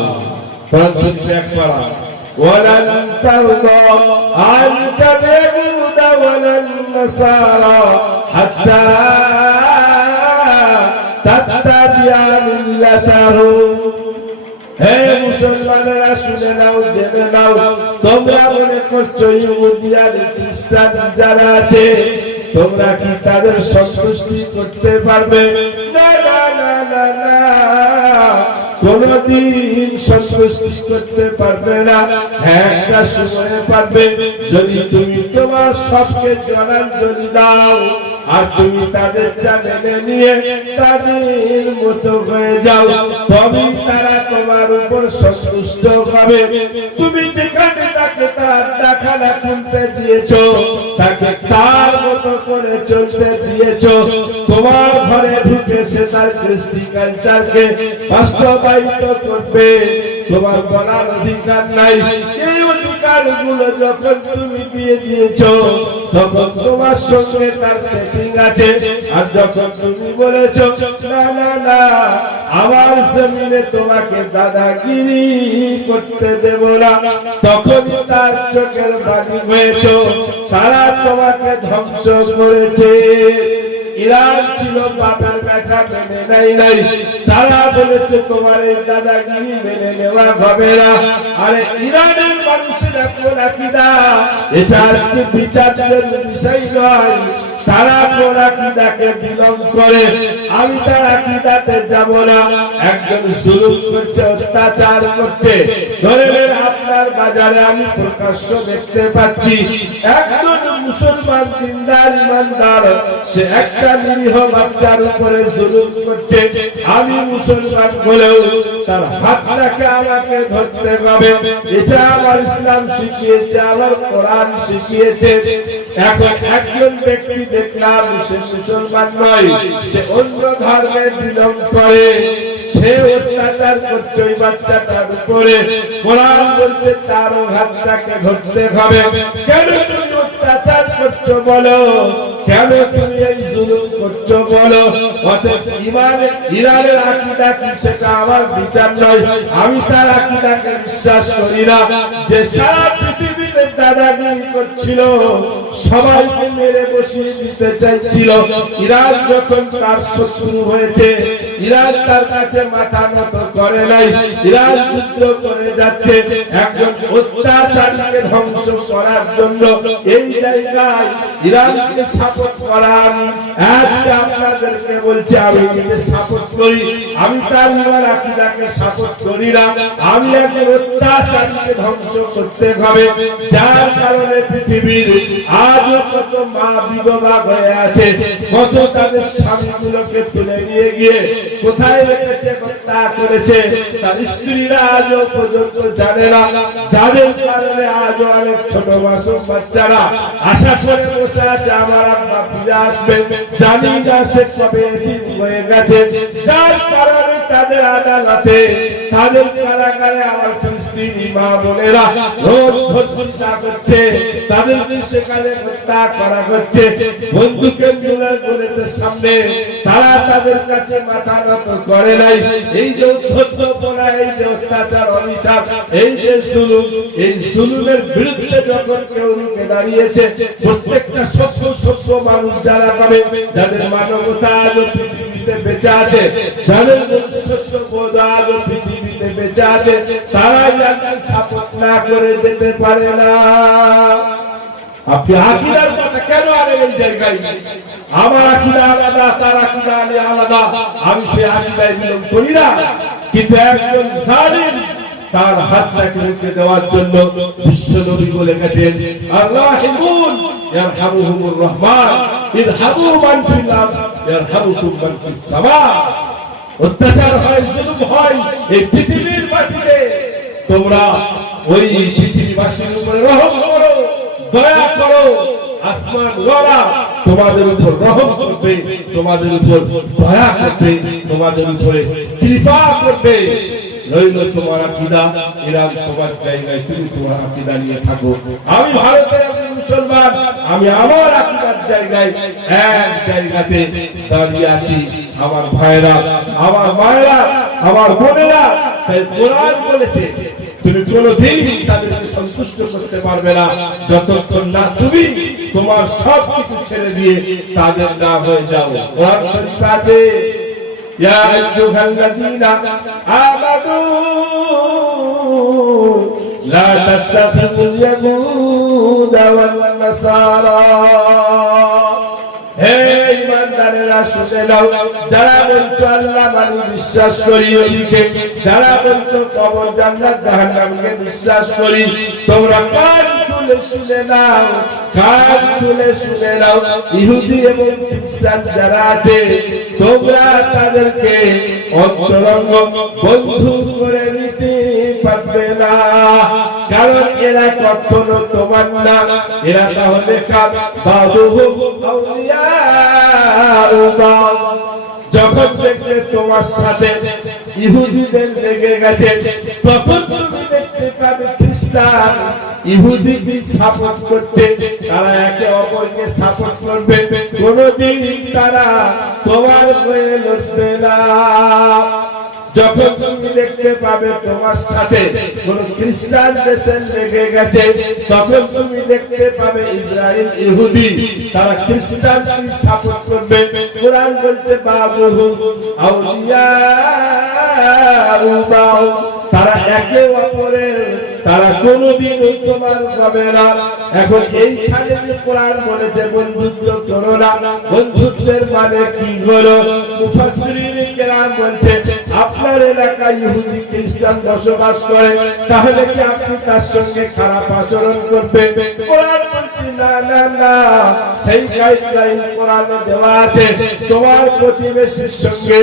কোরআন শরীফে একবার ওয়ালান তারদা আনকাল ইয়াহুদা ওয়ালান নাসারা হাত্তা তাত্তাবিআ মিল্লাতাহুম। হে মুসলমানেরা শুনে নাও, জেনে নাও, তোমরা মনে করছো ইহুদি আর খ্রিস্টান যারা আছে তোমরা কি তাদের সন্তুষ্টি করতে পারবে? না না না না না, কোনদিন সন্তুষ্টি করতে পারবে না। একটা সময় পারবে যদি তুমি তোমার সবকে জলাঞ্জলি দাও আর তুমি তাদের চা মেনে নিয়ে তাদের মতো হয়ে যাও, তবেই তারা তোমার উপর সন্তুষ্ট হবে। তুমি যেখানে তাকে তার ডাকানা খুলতে দিয়েছো, তাকে তার মতো করে চলতে দিয়েছো, তোমার ঘরে ঢুকে সে তার কৃষ্টি কালচারকে বাস্তবায়িত করবে, তোমার বলার অধিকার নাই। এই অধিকারগুলো যখন তুমি দিয়ে দিয়েছো তখন তোমার সঙ্গে তার সেটিং আছে। আর যখন তুমি বলেছো না না না, আমার জমিনে তোমাকে দাদাগিরি করতে দেব না, তখনই তার চোখের বালি হয়েছো, তারা তোমাকে ধ্বংস করেছে। ইরান ছিল বাপের বেটা, মেনে নাই, তারা বলেছে তোমার এই দাদাগিরি মেনে নেওয়া হবে না। আরে ইরানের মানুষের কোন আকীদা, এটা আজকে বিচারের বিষয় নয়। তারা কোন আকীদাকে বিলং করে, আমি তার আকীদাতে যাব না। একজন জুলুম করছে, অত্যাচার করছে, ধরে নেন আপনার বাজারে আমি প্রকাশ্য দেখতে পাচ্ছি একজন মুসলমান দিনদার ইমানদার সে একটা নিরীহ বাচ্চার উপরে জুলুম করছে। আমি মুসলমান বলেও তার হাতটাকে আমাকে ধরতে হবে। এটা আমার ইসলাম শিখিয়েছে, আমার কোরআন শিখিয়েছে। এখন একজন ব্যক্তি দেখলাম সে মুসলমান নয়, সে অন্য ধর্মে বিলং করে, সে অত্যাচার করছে ওই বাচ্চাটার উপরে। কোরআন বলছে তারও হাতটাকে ধরতে হবে। কেন তুমি অত্যাচার করছো বলো, কেন তুমি এই জুলুম করছো বলো। অতএব ইরানের আকীদা কি সেটা আমার বিচার নয়। আমি তার আকীদাকে বিশ্বাস করি না, যে সারা পৃথিবীতে দাদাগিরি করছিল, সবাইকে মেরে বসিয়ে দিতে চাইছিল। ইরান যখন তার শত্রু হয়েছে, ইরান তার কাছে মাথা নত করে নাই, ইরান যুদ্ধ করে যাচ্ছে একজন অত্যাচারীকে ধ্বংস করার জন্য। এই জায়গায় ইরানকে সাপোর্ট করার আজকে আপনাদেরকে বলছি, আমি নিজে সাপোর্ট করি, আমি তার ইমান আকীদাকে সাপোর্ট করি না। আমি একজন অত্যাচারীকে ধ্বংস করতে হবে, যার কারণে পৃথিবীর আজও কত মা বিধবা হয়ে আছে, কত তাদের স্বামীগুলোকে তুলে নিয়ে গিয়ে কোথায় রেখেছে, হত্যা করেছে, তার স্ত্রীরা আজও পর্যন্ত জানে না। যাদের কারণে আজও অনেক ছোট মাসুম বাচ্চারা আশা করে বসে আছে আমার আব্বা ফিরে আসবে, জানি না সে কবে এদিন হয়ে গেছে। যার কারণে তাদের আদালতে, তাদের কারাগারে আমার ফিলিস্তিনি মা বোনেরা রোজ ধর্ষিতা করছে, তাদেরকে সেখানে হত্যা করা হচ্ছে বন্দুকের গুলির সামনে। তারা তাদের কাছে মাথা নত করে নাই। এই যে উদ্ধতপনা, এই যে অত্যাচার অবিচার, এই যে জুলুম, এই জুলুমের বিরুদ্ধে যখন কেউ রুখে দাঁড়িয়েছে, প্রত্যেকটা সভ্য মানুষ যারা পাবে, যাদের মানবতা আজও পৃথিবীতে বেঁচে আছে, যাদের মনুষ্যত্ব বোধ আজও পৃথিবীতে বেঁচে আছে, তারাই আমাকে সাপোর্ট না করে যেতে পারে না। আপনি আকীদার কথা কেন আনেন এই জায়গায়? আমার আকীদা আলাদা, তার আকীদা আলাদা, আমি সেই আকীদায় বিলং করি না। কিন্তু একজন জালিম তার হাতটাকে রুখে দেওয়ার জন্য বিশ্ব নবী বলে গেছেন, আল্লাহুম ইয়ারহামুহুমুর রহমান ইরহামু মান ফিল আরদ ইয়ারহামুকুম মান ফিস সামা। অত্যাচার হয়, জুলুম হয় এই পৃথিবীর মাটিতে, তোমরা ওই পৃথিবীবাসীর উপরে রহম করো, দয়া করো। আসমান ওয়ালা তোমাদের উপর রহম করবে, তোমাদের উপর দয়া করবে, তোমাদের উপরে কৃপা করবে। রইল তোমার আকীদা, এরা তোমার জায়গায়, তুমি তোমার আকীদা নিয়ে থাকো। আমি ভারতের একজন মুসলমান, আমি আমার আকীদার জায়গায় এক জায়গাতে দাঁড়িয়ে আছি। আমার ভাইরা, আমার মায়েরা, আমার বোনেরা, তাই কোরআন বলেছে তুমি কোনদিন তাদেরকে সন্তুষ্ট করতে পারবে না যতক্ষণ না তুমি তোমার সবকিছু ছেড়ে দিয়ে তাদের না হয়ে যাও। কোরআন শরীফ আছে, ইয়া আইয়ুহাল্লাযীনা আমানু লা তাত্তাখিযুল ইয়াহুদা ওয়ান নাসারা। হে ঈমানদারেরা শুনে নাও, যারা বলছো আল্লাহ মানি বিশ্বাস করি নবীকে, যারা বলছো কবর জান্নাত জাহান্নামকে বিশ্বাস করি, তোমরা কান খুলে শুনে নাও, কান খুলে শুনে নাও। ইহুদি এবং খ্রিস্টান যারা আছে, তোমরা তাদেরকে অন্তরঙ্গ বন্ধু করে নিতে পারবে না, কারণ এরা কখনো তোমার না। এরা তাহলে কার বাদুহুম আউলিয়া। যখন দেখবে তোমার সাথে ইহুদিদের লেগে গেছে, তখন তুমি দেখতে পাবে খ্রিস্টান ইহুদিকে সাপোর্ট করছে, তারা একে অপরকে সাপোর্ট করবে, কোনদিন তারা তোমার হয়ে লড়বে না। যখন তুমি দেখতে পাবে তোমার সাথে কোন খ্রিস্টান দেশের লেগে গেছে, তখন তুমি দেখতে পাবে ইসরায়েল ইহুদি তারা খ্রিস্টানকে সাপোর্ট করবে। কোরআন বলছে বাদুহুম আউলিয়াউ বা'দ, তারা একে অপরের, তারা কোনদিন তোমার হবে না। এখন এইখানে যে কোরআন বলেছে বন্ধুত্ব করো না, বন্ধুত্বের মানে কি হলো? মুফাসসিরিন কেরাম বলছে, আপনার এলাকায় ইহুদি খ্রিস্টান বসবাস করে, তাহলে কি আপনি তার সঙ্গে খারাপ আচরণ করবেন? কোরআন বলছে না না না, সেই গাইডলাইন কোরআনে দেওয়া আছে, তোমার প্রতিবেশীর সঙ্গে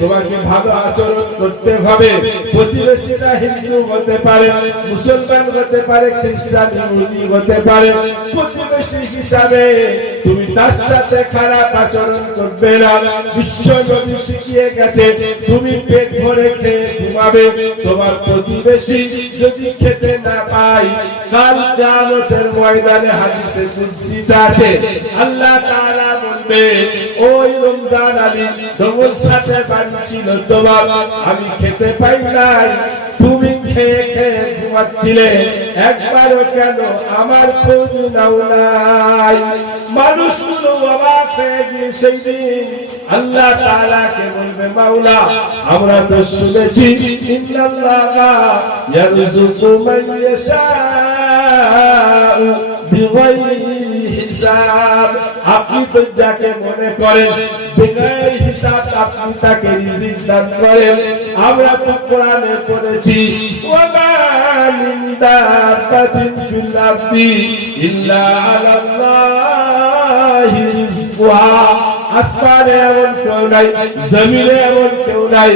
তোমাকে ভালো আচরণ করতে হবে। প্রতিবেশীরা হিন্দু হতে পারে, মুসলমান হতে পারে, খ্রিস্টান ইহুদি হতে পারে, প্রতিবেশী হিসাবে তুমি তার সাথে খারাপ আচরণ করবে না। বিশ্ব নবী শিখিয়ে গেছে, তুমি পেট ভরে খেয়ে ঘুমাবে, তোমার প্রতিবেশী যদি খেতে না পায়, কাল কিয়ামতের ময়দানে হাদিসে কুদসিতে আছে, আল্লাহ তাআলা বলবে, ওই রমজান আলী তোমার সাথে বাড়ি ছিল তোমার, আমি খেতে পাই নাই, তুমি খেয়ে খেয়ে ঘুমাচ্ছিলে, একবারও কেন আমার খোঁজ নাও নাই? মানুষগুলো অবাক হয়ে গিয়ে সেই দিন আল্লাহ তাআলাকে বলবে, মাওলা আমরা তো শুনেছি ইন্নাল্লাহা ইয়ারযুকু মান ইয়াশাউ বিগাইরি হিসাব, আপনি তো যাকে মনে করেন বিগাইরি হিসাব আপনি তাকে রিজিক দান করেন। আমরা তো কোরআনে পড়েছি, ওয়া মা মিন দাব্বাতিন ফিল আরদি ইল্লা আলাল্লাহি রিজকুহা, আসমানে এমন কেউ নাই, জমিনে এমন কেউ নাই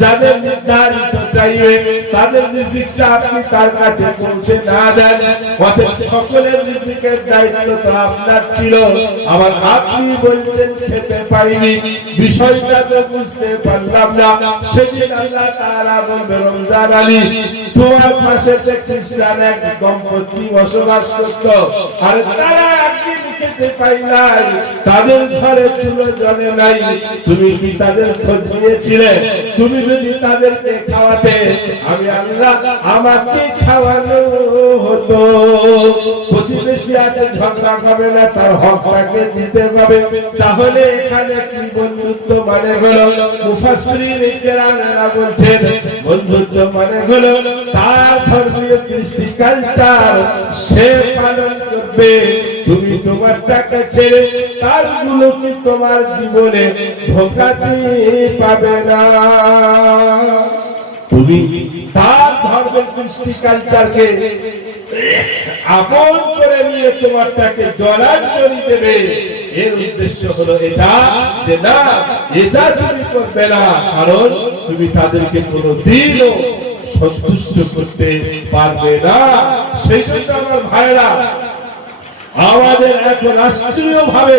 যাদের নির্ধারিত চাইবে তাদের রিজিকটা আপনি তার কাছে পৌঁছে না দেন। অতএব সকলের রিজিকের দায়িত্ব তো আপনার ছিল, আবার আপনি বলছেন খেতে পাইনি, বিষয়টা তো বুঝতে পারলাম না। সেদিন আল্লাহ তাআলা বলবে, রমজান আলী তোমার পাশে খ্রিস্টান এক দম্পতি বসবাস করত, আর তারা একদিন খেতে পাই নাই, তাদের ঘরে চুলো জ্বলে নাই, তুমি কি তাদের খোঁজ নিয়েছিলে? তুমি যদি তাদেরকে খাওয়াতে, আমি আল্লাহ আমাকে খাওয়ানো হতো। প্রতিবেশী আছে, ঝগড়া হবে না, তার হকটাকে দিতে হবে। তাহলে এখানে কি বন্ধুত্ব মানে হলো? মুফাসসিরিন কেরামেরা বলছেন বন্ধুত্ব মানে হলো তার ধর্মীয় কৃষ্টি কালচার সে পালন করবে, তুমি তোমার টাকা ছেড়ে তার গুলো কি তোমার জীবনে ধোঁকাতে পাবে না। তুমি তার ধর্মের কৃষ্টি কালচারকে আপন করে নিয়ে তোমারটাকে জলাঞ্জলি দেবে। এর উদ্দেশ্য হলো এটা যে না, এটা তুমি করবে না, কারণ তুমি তাদেরকে কোনোদিনও সন্তুষ্ট করতে পারবে না। সেই জন্য আমার ভাইরা, আমাদের এখন রাষ্ট্রীয় ভাবে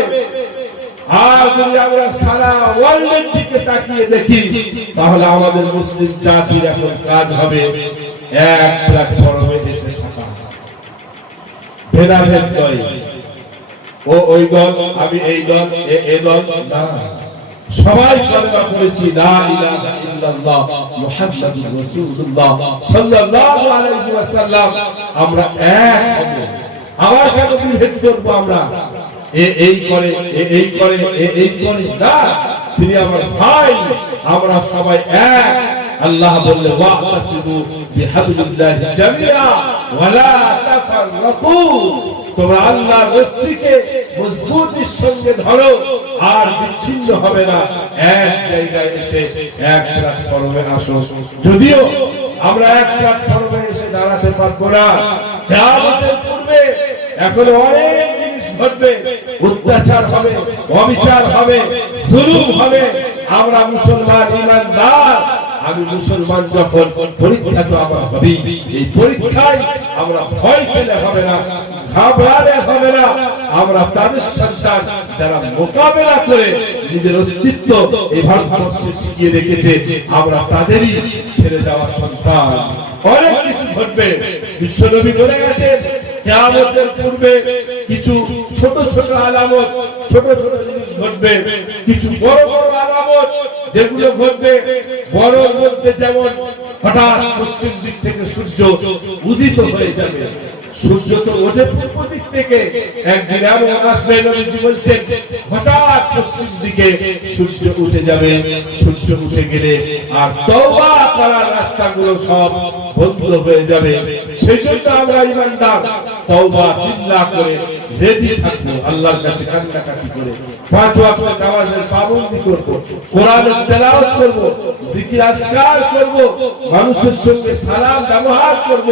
আর যদি আমরা সারা ওয়ার্ল্ডের দিকে তাকিয়ে দেখি, তাহলে আমাদের মুসলিম জাতির এখন কাজ হবে এক প্ল্যাটফর্মে এসে থাকা, ভেদাভেদ নয়, ও ওই দল, আমি এই দল, এই দল না। সবাই কালেমা পড়েছি লা ইলাহা ইল্লাল্লাহ মুহাম্মাদুর রাসূলুল্লাহ সাল্লাল্লাহু আলাইহি ওয়াসাল্লাম, আমরা এক হব। আবার কেন বিভেদ করব? আমরা এই করে এই করে এই করে না, তিনি আমার ভাই, আমরা সবাই এক। আল্লাহ বললে ওয়াতাসিবু বিহাবলিল্লাহি জামিআ ওয়ালা তাফাররাকু, তোমরা আল্লাহর রস্সিকে মজবুতির সঙ্গে ধরো আর বিচ্ছিন্ন হবে না, এক জায়গায় এসে এক প্ল্যাটফর্মে আসো। যদিও আমরা এক প্ল্যাটফর্মে এসে দাঁড়াতে পারবো না, কিয়ামতের পূর্বে এখনো অনেক জিনিস ঘটবে, অত্যাচার হবে, অবিচার হবে, জুলুম হবে। আমরা মুসলমান ঈমানদার, আমি মুসলমান যখন পরীক্ষা তো আমার হবে, এই পরীক্ষায় আমরা ভয় পেলে হবে না, ঘাবড়ালে হবে না। আমরা তাদের সন্তান যারা মোকাবেলা করে নিজের অস্তিত্ব এই ভারতবর্ষে টিকিয়ে রেখেছে, আমরা তাদেরই ছেড়ে যাওয়ার সন্তান। অনেক কিছু ঘটবে, বিশ্বনবী বলে গেছেন কিয়ামতের পূর্বে কিছু ছোট ছোট আলামত, ছোট ছোট জিনিস ঘটবে, কিছু বড় বড় আলামত যেগুলো ঘটবে। বড়র মধ্যে যেমন হঠাৎ পশ্চিম দিক থেকে সূর্য উদিত হয়ে যাবে, সূর্য তো ওঠে পূর্ব দিক থেকে, একদিন এমন আসবে নবীজি বলছেন হঠাৎ পশ্চিম দিকে সূর্য উঠে যাবে। সূর্য উঠে গেলে আর তওবা করার রাস্তাগুলো সব বন্ধ হয়ে যাবে। সেই জন্য আমরা ঈমানদার তওবা দিল্লা করে রেডি থাকবো, আল্লাহর কাছে কান্নাকাটি করে 5 ওয়াক্ত নামাজের পাবন্দি করব, কোরআনের তেলাওয়াত করব, জিকির আজকার করব, মানুষের সঙ্গে সালাম ব্যবহার করব,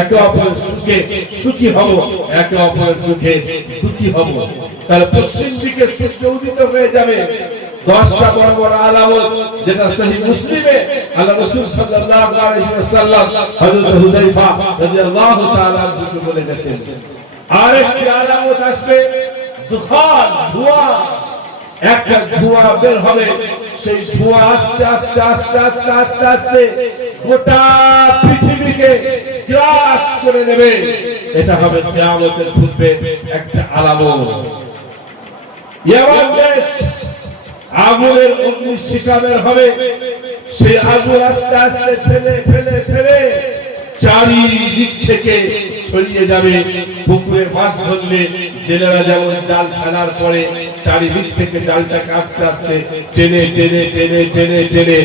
একে অপরের সুখে সুখী হব, একে অপরের দুঃখে দুঃখী হব। তাহলে পশ্চিম দিকে সূর্য উদিত হয়ে যাবে। 10টা বড় বড় আলামত, যেটা সহিহ মুসলিমে আল্লাহ রাসূল সাল্লাল্লাহু আলাইহি ওয়াসাল্লাম হযরত হুযায়ফা রাদিয়াল্লাহু তাআলা আনহু বলে গেছেন। আরেকটি আলামত আসবে, দুখান, ধোঁয়া, একটা ধোঁয়া বের হবে, সেই ধোঁয়া আস্তে আস্তে আস্তে আস্তে আস্তে আস্তে গোটা পৃথিবীকে গ্রাস করে নেবে। এটা হবে কিয়ামতের পূর্বে একটা আলামত। ইয়ামান দেশ আগুনের অগ্নিশিখা বের হবে, সেই আগুন আস্তে আস্তে ফেলে ফেলে ফেলে চারিদিক থেকে ছড়িয়ে যাবে। পুকুরে মাছ ধরলে জেলেরা যেমন জাল ফেলার পরে চারিদিক থেকে জালটাকে আস্তে আস্তে টেনে টেনে টেনে টেনে টেনে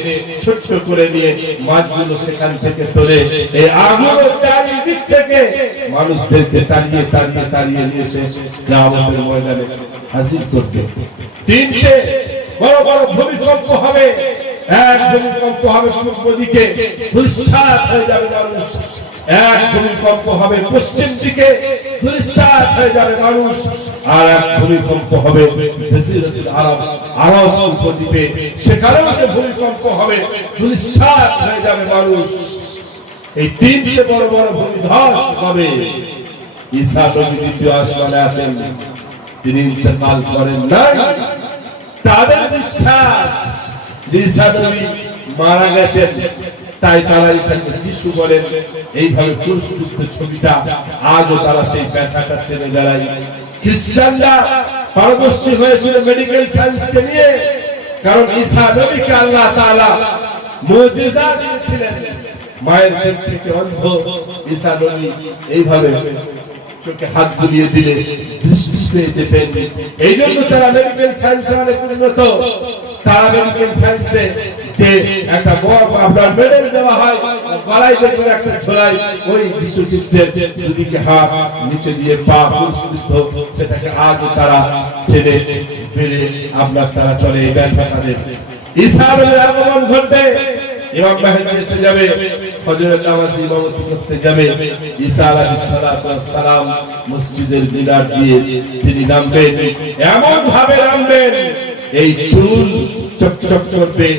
ছোট্ট করে নিয়ে মাছগুলো সেখান থেকে তোলে। এই আগুনও চারিদিক থেকে মানুষদেরকে তাড়িয়ে তাড়িয়ে তাড়িয়ে নিয়ে এসে কিয়ামতের ময়দানে হাজির করবে। 3টে বড় বড় ভূমিকম্প হবে। এক ভূমিকম্প হবে পূর্ব দিকে, ধূলিসাৎ হয়ে যাবে মানুষ। এক ভূমিকম্প হবে পশ্চিম দিকে, ধূলিসাৎ হয়ে যাবে মানুষ। আর এক ভূমিকম্প হবে জাজিরাতুল আরব, আরব উপদ্বীপে, সেখানেও যে ভূমিকম্প হবে, ধূলিসাৎ হয়ে যাবে মানুষ। এই তিনটে বড় বড় ভূমিধস হবে। ঈসা নবী দ্বিতীয় আসমানে আছেন, তিনি ইন্তেকাল করেন নাই। তাদের বিশ্বাস যে ঈসা নবী মারা গেছেন, তাই তারা ঈসাকে যিশু বলেন। এইভাবে পুরস্কৃত ছবিটা আজও তারা সেই ব্যথাটা টেনে বেড়ায়। খ্রিস্টানরা পারদর্শী হয়েছিল মেডিকেল সায়েন্সকে নিয়ে, কারণ ঈসা নবীকে আল্লাহ তাআলা মুজিজা দিয়েছিলেন। মায়ের পেট থেকে অন্ধ ঈসা নবী এইভাবে চোখে হাত বুলিয়ে দিলে দৃষ্টি পেয়ে যেতেন। এই জন্য তারা মেডিকেল সায়েন্সে অনেক উন্নত। তারা মেডিকেল সায়েন্সে যে একটা বড় আপনার মেডেল দেওয়া হয়, গলায় দেখবেন একটা ঝোলাই, ওই যিশু খ্রিস্টের দুদিকে হাত নিচে দিয়ে পা পুরস্কৃত, সেটাকে আজ তারা ছেড়ে বেড়ে আপনার তারা চলে। এই ব্যথা তাদের। ঈসা নবীর আগমন ঘটবে, ইমাম মেহেদী এসে যাবে, ফজরের নামাজ ইমামতি করতে যাবে। ঈসা আলাইহিস সালাতু ওয়াস সালাম মসজিদের মিনার দিয়ে তিনি নামবেন, এমন ভাবে নামবেন এই চুল চকচক করবে,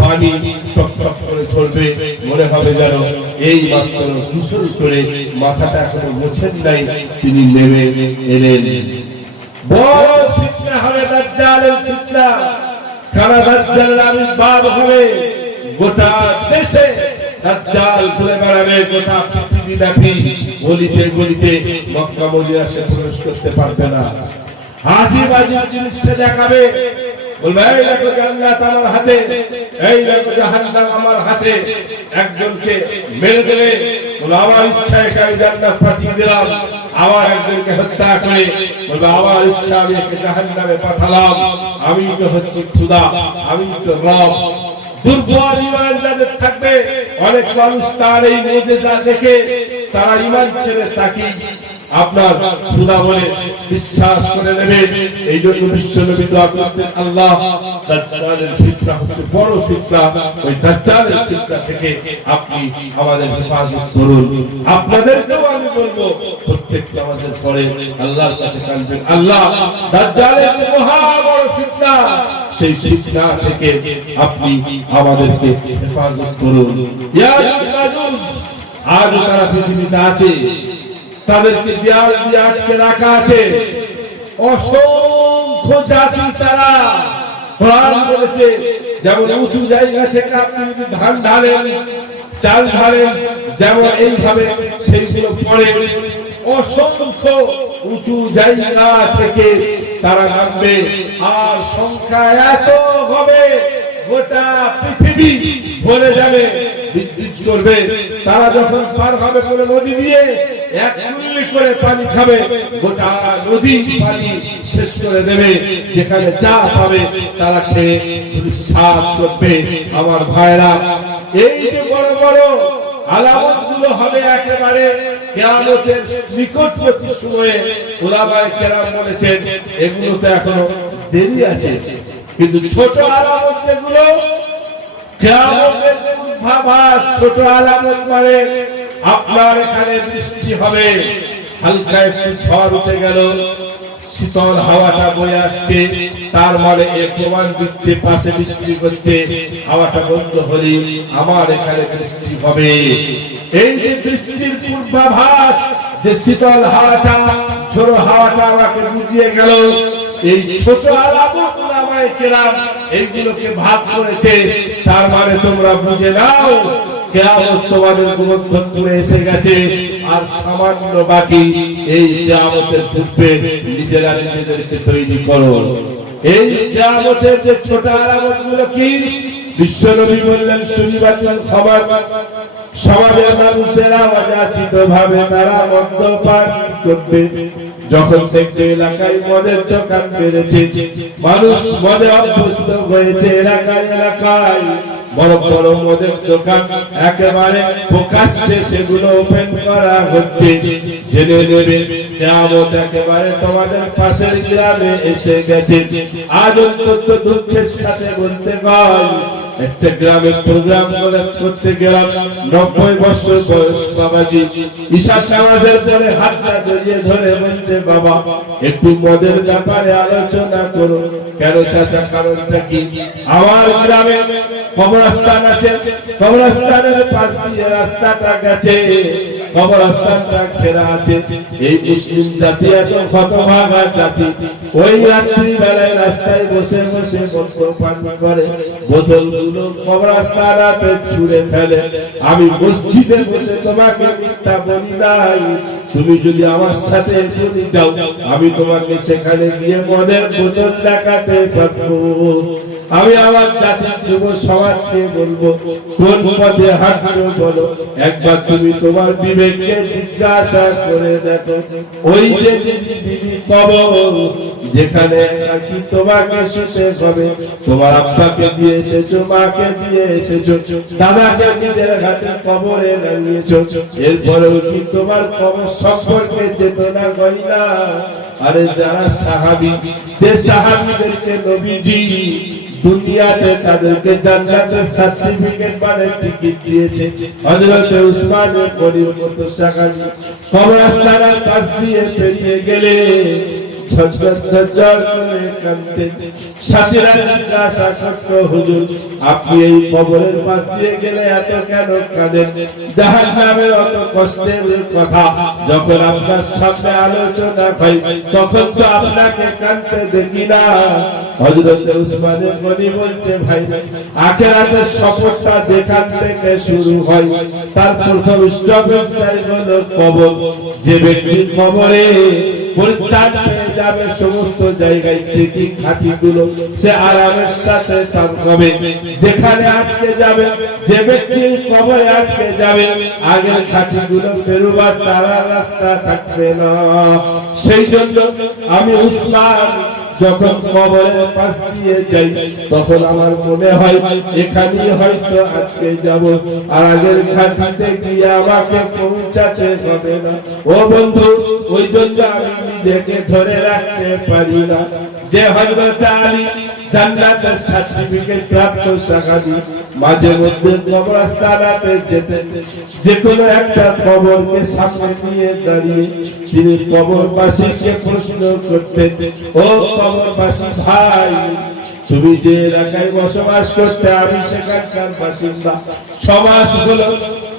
পানি টক টক করে ঝরবে, মনে হবে যেন এই মাত্র গোসল করে মাথাটা এখনো মোছেন নাই, তিনি নেমে এলেন। বড় ফিতনা হবে দাজ্জালের ফিতনা। কারা দাজ্জালের আবির্ভাব হবে গোটা দেশে। দাজ্জাল ঘুরে বেড়াবে গোটা পৃথিবী ব্যাপী, গলিতে গলিতে। মক্কা মদিনা সে প্রবেশ করতে পারবে না। আজিব আজিব জিনিস সে দেখাবে, বলবে এই দেখো জান্নাত আমার হাতে, এই দেখো জাহান্নাম আমার হাতে। একজনকে মেরে দেবে, বলে আমার ইচ্ছায় আমি জান্নাত পাঠিয়ে দিলাম। আবার একজনকে হত্যা করে বলবে আমার ইচ্ছা আমি একে জাহান্নামে পাঠালাম। আমি তো হচ্ছি খোদা, আমি তো রব। দুর্বল ঈমান যাদের থাকবে, অনেক মানুষ তার এই মুজিজা দেখে তারা ঈমান ছেড়ে তাকে আপনার খোদা বলে বিশ্বাস করে নেবে। এই জন্য বিশ্বনবী দোয়া করতেন, আল্লাহ দাজ্জালের ফিতনা হচ্ছে বড় ফিতনা, ওই দাজ্জালের ফিতনা থেকে আপনি আমাদের হেফাজত করুন। আপনাদেরকেও আমি বলবো প্রত্যেক নামাজের পরে আল্লাহর কাছে কাঁদবেন, আল্লাহ দাজ্জালের যে মহা বড় ফিতনা, সেই ফিতনা থেকে আপনি আমাদেরকে হেফাজত করুন। ইয়া মাজুজ, আজ তারা পৃথিবীতে আছে, তাদেরকে দেয়াল দিয়ে আটকে রাখা আছে। অসংখ্য জাতি তারা। কোরআন বলেছে, যেমন উঁচু জায়গা থেকে আপনি যদি ধান ঢালেন, চাল ঢালেন, যেমন এইভাবে সেইগুলো পড়ে। অসংখ্য উঁচু জায়গা থেকে তারা নামবে, আর সংখ্যা এত হবে গোটা পৃথিবী ভরে যাবে, বিচ করবে। তারা যখন পার হবে কোনো নদী দিয়ে, এক কুল্লি করে পানি খাবে, গোটা নদী পানি শেষ করে দেবে। যেখানে যা পাবে তারা খেয়ে সাত করবে। আমার ভাইরা, এই যে বড় বড় আলামত গুলো হবে একেবারে কিয়ামতের নিকটবর্তী সময়ে। উলামায়ে কেরাম বলেছেন এগুলো তো এখনো দেরি আছে, কিন্তু ছোট আলামত যেগুলো কিয়ামতের পূর্বাভাস, ছোট আলামত মানে আপনার এখানে বৃষ্টি হবে, হালকা একটু ঝড় উঠে গেল, শীতল হাওয়াটা বয়ে আসছে, তার মানে এ প্রমাণ দিচ্ছে পাশে বৃষ্টি হচ্ছে। হাওয়াটা বন্ধ হলে আমার এখানে বৃষ্টি হবে। এই যে বৃষ্টির পূর্বাভাস, যে শীতল হাওয়াটা, ঝোড়ো হাওয়াটা আমাকে বুঝিয়ে গেল। এই ছোট আলামত উলামায়ে কেরাম এইগুলোকে ভাগ করেছে। তার মানে তোমরা বুঝে নাও কিয়ামত তোমাদের গোবর্ধনপুরে এসে গেছে, আর সামান্য বাকি। এই কিয়ামতের পূর্বে নিজেরা নিজেদেরকে তৈরি করো। এই কিয়ামতের যে ছোট আলামতগুলো কি? বিশ্বনবী বললেন, সুনিবাতুল খবর, সমাজের মানুষেরা অযাচিত ভাবে তারা মদ্যপান করবে। যখন দেখবে এলাকায় মদের দোকান বেড়েছে, মানুষ মদে অভ্যস্ত হয়েছে, এলাকায় এলাকায় বড় বড় মদের দোকান একেবারে প্রকাশ্যে সেগুলো ওপেন করা হচ্ছে, জেনে নেবে কিয়ামত একেবারে তোমাদের পাশের গ্রামে এসে গেছে। আজ অত্যন্ত দুঃখের সাথে বলতে হয়, একটা গ্রামে প্রোগ্রাম করতে গেলাম। 90 বছর বয়স বাবাজি ঈশার নামাজের পরে হাতটা জড়িয়ে ধরে বলছে, বাবা একটু মদের ব্যাপারে আলোচনা করো। কেন চাচা, কারণটা কি? আমার গ্রামে কবরস্থান আছে, কবরস্থানের পাশ দিয়ে রাস্তাটা গেছে, কবরস্থানটা ঘেরা আছে। এই মুসলিম জাতি এত হতভাগা জাতি, ওই রাত্রি বেলায় রাস্তায় বসে বসে মদ্যপান করে, বোতলগুলো কবরস্থানে ছুঁড়ে ফেলে। আমি মসজিদে বসে তোমাকে মিথ্যা বলি নাই, তুমি যদি আমার সাথে এখনই যাও আমি তোমাকে সেখানে গিয়ে মদের বোতল দেখাতে পারবো। আমি আমার জাতির যুব সমাজকে বলবো, কোন পথে হাঁটছো বলো, একবার তুমি তোমার বিবেককে জিজ্ঞাসা করে দেখো। ওই যে কবর যেখানে নাকি তোমাকে শুতে হবে, তোমার আব্বাকে দিয়ে এসেছো, মাকে দিয়ে এসেছো, দাদাকে নিজের হাতে কবরে নামিয়েছো, এরপরেও কি তোমার কবর সম্পর্কে চেতনা হয় না? আরে যারা সাহাবী, যে সাহাবীদেরকে নবীজি দুনিয়াতে তাদেরকে জান্নাতের সার্টিফিকেট মানে টিকিট দিয়েছে, হযরত উসমান গনি মতো সাহাবী কবরস্থানের পাশ দিয়ে পেরিয়ে গেলে ঝরঝর করে কাঁদতেন। সাথীরা জিজ্ঞাসা করত, হুজুর আপনি এই কবরের পাশ দিয়ে গেলে এত কেন কাঁদেন? জাহান্নামের অত কষ্টের কথা যখন আপনার সামনে আলোচনা হয় তখন তো আপনাকে কাঁদতে দেখি না। হযরত উসমান গনি বলছে, ভাই আখিরাতের সফরটা যেখান থেকে শুরু হয় তার প্রথম স্টপেজটাই হলো কবর। যে ব্যক্তির কবরে পরিত্রাণ পেয়ে যাবে, সমস্ত জায়গায় চেকিং খাঁটিগুলো সে আরামের সাথে পার হবে। যেখানে আটকে যাবে, যে ব্যক্তির কবরে আটকে যাবে, আগের খাঁটিগুলো বেরোবার তারা রাস্তা থাকবে না। সেই জন্য আমি উসমান যখন কবরের পাশ দিয়ে যাই তখন আমার মনে হয় এখানেই হয়তো আটকে যাব, আর আগের ঘাটিতে গিয়ে আমাকে পৌঁছাতে হবে না। ও বন্ধু, ওই জন্য আমি নিজেকে ধরে রাখতে পারি না যে হযরত আলী জান্নাতের সার্টিফিকেট প্রাপ্ত সাহাবী মাঝে মধ্যে কবরস্থানে যেতেন। যে কোনো একটা কবরকে সামনে নিয়ে দাঁড়িয়ে তিনি কবরবাসীকে প্রশ্ন করতেন, ও কবরবাসী ভাই, তুমি যে এলাকায় বসবাস করতে, আমি সেখানকার বাসিন্দা, 6 মাস হলো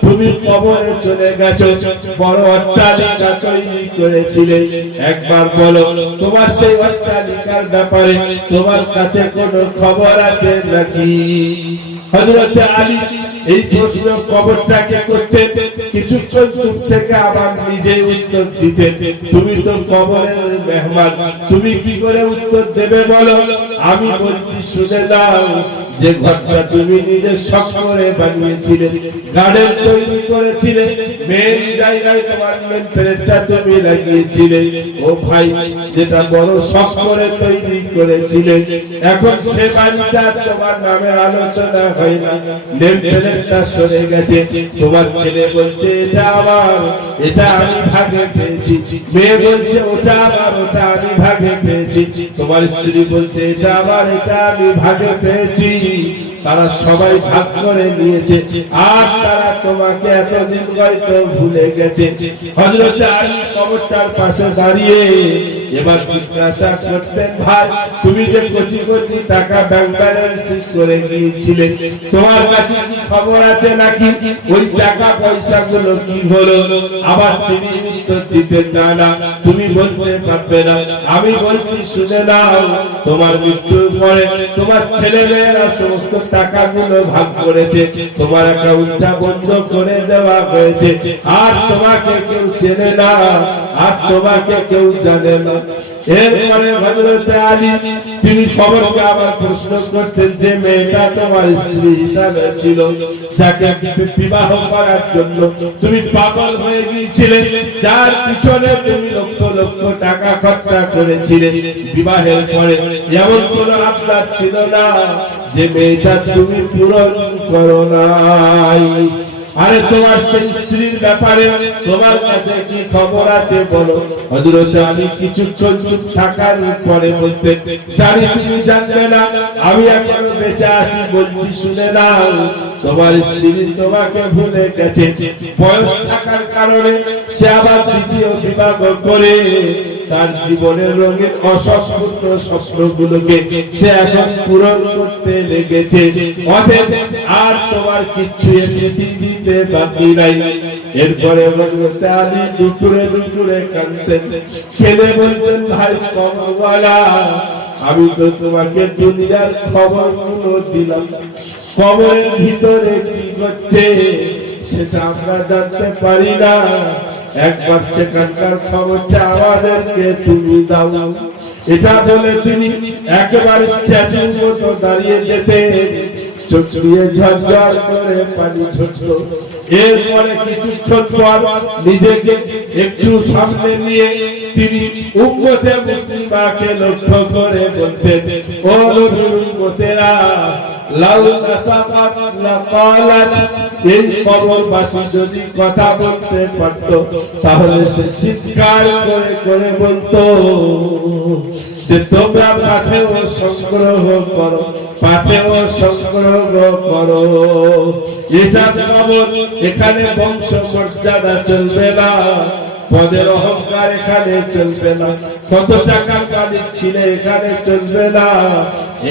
তুমি কবরে চলে গেছো, বড় অট্টালিকা তৈরি করেছিলে, একবার বলো তোমার সেই অট্টালিকার ব্যাপারে তোমার কাছে কোনো খবর আছে নাকি? হযরত আলী এই প্রশ্ন কবরটাকে করতে কিছুক্ষণ চুপ থেকে আবার নিজেই উত্তর দিতেন। তুমি তো কবরের মেহমান, তুমি কি করে উত্তর দেবে বলো? আমি বলছি শুনে দাও, যে ঘরটা তুমি নিজে শখ করে বানিয়েছিলে, গার্ডেন তৈরি করেছিলে, মেন জায়গায় তোমার মেন প্লেটটা তুমি লাগিয়েছিলে, ও ভাই যেটা বড় শখ করে তৈরি করেছিলে, এখন সে বাড়িটা তোমার নামে আলোচনা হয় না, নেম প্লেটটা সরে গেছে, তোমার ছেলে বলছে এটা আমার, এটা আমি ভাগে পেয়েছি, মেয়ে বলছে ওটা আমার, ওটা আমি ভাগে পেয়েছি, তোমার স্ত্রী বলছে এটা আমার, এটা আমি ভাগে পেয়েছি। তারা সবাই ভাগ করে নিয়েছে, আর তারা তোমাকে এতদিন হয়তো ভুলে গেছে। হযরত আলী কবরটার পাশে দাঁড়িয়ে এবার জিজ্ঞাসা করতেন, ভাই তুমি যে কোটি কোটি টাকা ব্যাংক ব্যালেন্স করে গিয়েছিলে, তোমার কাছে কি খবর আছে নাকি? ওই টাকা পয়সাগুলো কি হলো? আবার তিনি উত্তর দিতেন, না না তুমি বলতে পারবে না, আমি বলছি শুনে নাও, তোমার মৃত্যুর পরে তোমার ছেলে মেয়েরা সমস্ত টাকাগুলো ভাগ করেছে, তোমার অ্যাকাউন্টটা বন্ধ করে দেওয়া হয়েছে, আর তোমাকে কেউ চেনে না, আর তোমাকে কেউ জানে না। এরপরে হযরত আলী তিনি খবরকে আবার প্রশ্ন করতেন, যে মেয়েটা তোমার স্ত্রী হিসাবে ছিল, যাকে বিবাহ করার জন্য তুমি পাগল হয়ে গিয়েছিলে, যার পিছনে তুমি লক্ষ লক্ষ টাকা খরচা করেছিলে, বিবাহের পরে এমন কোন আবদার ছিল না যে মেয়েটা তুমি পূরণ করো নাই। আরে তোমার সেই স্ত্রীর ব্যাপারে তোমার কাছে কি খবর আছে বলো। হযরত আলী কিছুক্ষণ চুপ থাকার পরে বলতে, জানি তুমি জানবে না, আমি এখনো বেঁচে আছি, বলছি শুনে নাও। তোমার স্ত্রী তোমাকে ভুলে গেছে, বয়স থাকার কারণে সে আবার দ্বিতীয় বিবাহ করে তার জীবনের রঙিন অসম্পূর্ণ স্বপ্নগুলোকে সে এখন পূরণ করতে লেগেছে। অতএব আর তোমার কিচ্ছু এই পৃথিবীতে বাকি নাই। এরপরে হযরত আলী দুপুরে দুপুরে কাঁদতেন, কেঁদে বলতেন, ভাই কমরওয়ালা, আমি তো তোমাকে দুনিয়ার খবরগুলো দিলাম, কবরের ভিতরে কি হচ্ছে সেটা আমরা জানতে পারি না, একবার সেখানকার খবরটা আমাদেরকে তুমি দাও। এটা বলে তিনি একেবারে স্ট্যাচুর মতো দাঁড়িয়ে যেতেন, চোখ দিয়ে ঝরঝর করে পানি ঝরতো। এরপরে কিছুক্ষণ পর নিজেকে একটু সামনে নিয়ে তিনি উম্মতে মুসলিমাকে লক্ষ্য করে বলতেন, ও নবীর উম্মতেরা, লাউ নাতাকাত লাকালাত, এই কবরবাসী যদি কথা বলতে পারত তাহলে সে চিৎকার করে করে বলতো যে তোমরা পাথেয় সংগ্রহ করো, পাথেয় সংগ্রহ করো। এটা কবর, এখানে বংশ মর্যাদা চলবে না, পদের অহংকার এখানে চলবে না, কত টাকার মালিক ছিলে এখানে চলবে না,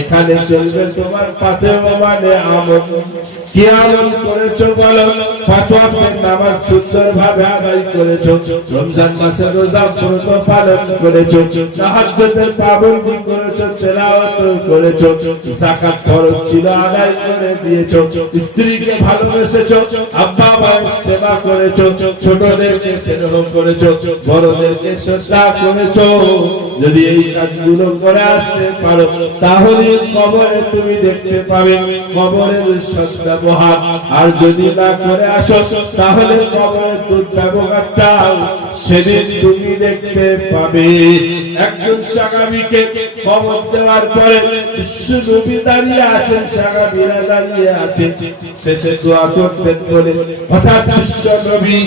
এখানে চলবে তোমার পাথেয় মানে আমল। কি আমল করেছো বলো? 5 ওয়াক্তের নামাজ সুন্দরভাবে আদায় করেছো, রমজান মাসে রোজা ব্রত পালন করেছো, তাহাজ্জুদের পাবন্দি করেছো, তেলাওয়াত করেছো, যাকাত ফরজ ছিল আদায় করে দিয়েছো, স্ত্রীকে ভালোবেসেছো, আব্বা মায়ের সেবা করেছো, ছোটদেরকে স্নেহ করেছো, বড়দেরকে শ্রদ্ধা করেছো। যদি এই কাজগুলো করে আসতে পারো তাহলে কবরে তুমি দেখতে পাবে কবরের সদ্ব্যবহার। আর যদি না করে আসো তাহলে কবরের দুর্ব্যবহারটা সেদিন তুমি দেখতে পাবে। একজন সাহাবীকে কবর দেওয়ার পরে বিশ্ব নবী দাঁড়িয়ে আছেন, সাহাবীরা দাঁড়িয়ে আছেন, শেষে দোয়া করতেন বলে হঠাৎ বিশ্ব নবী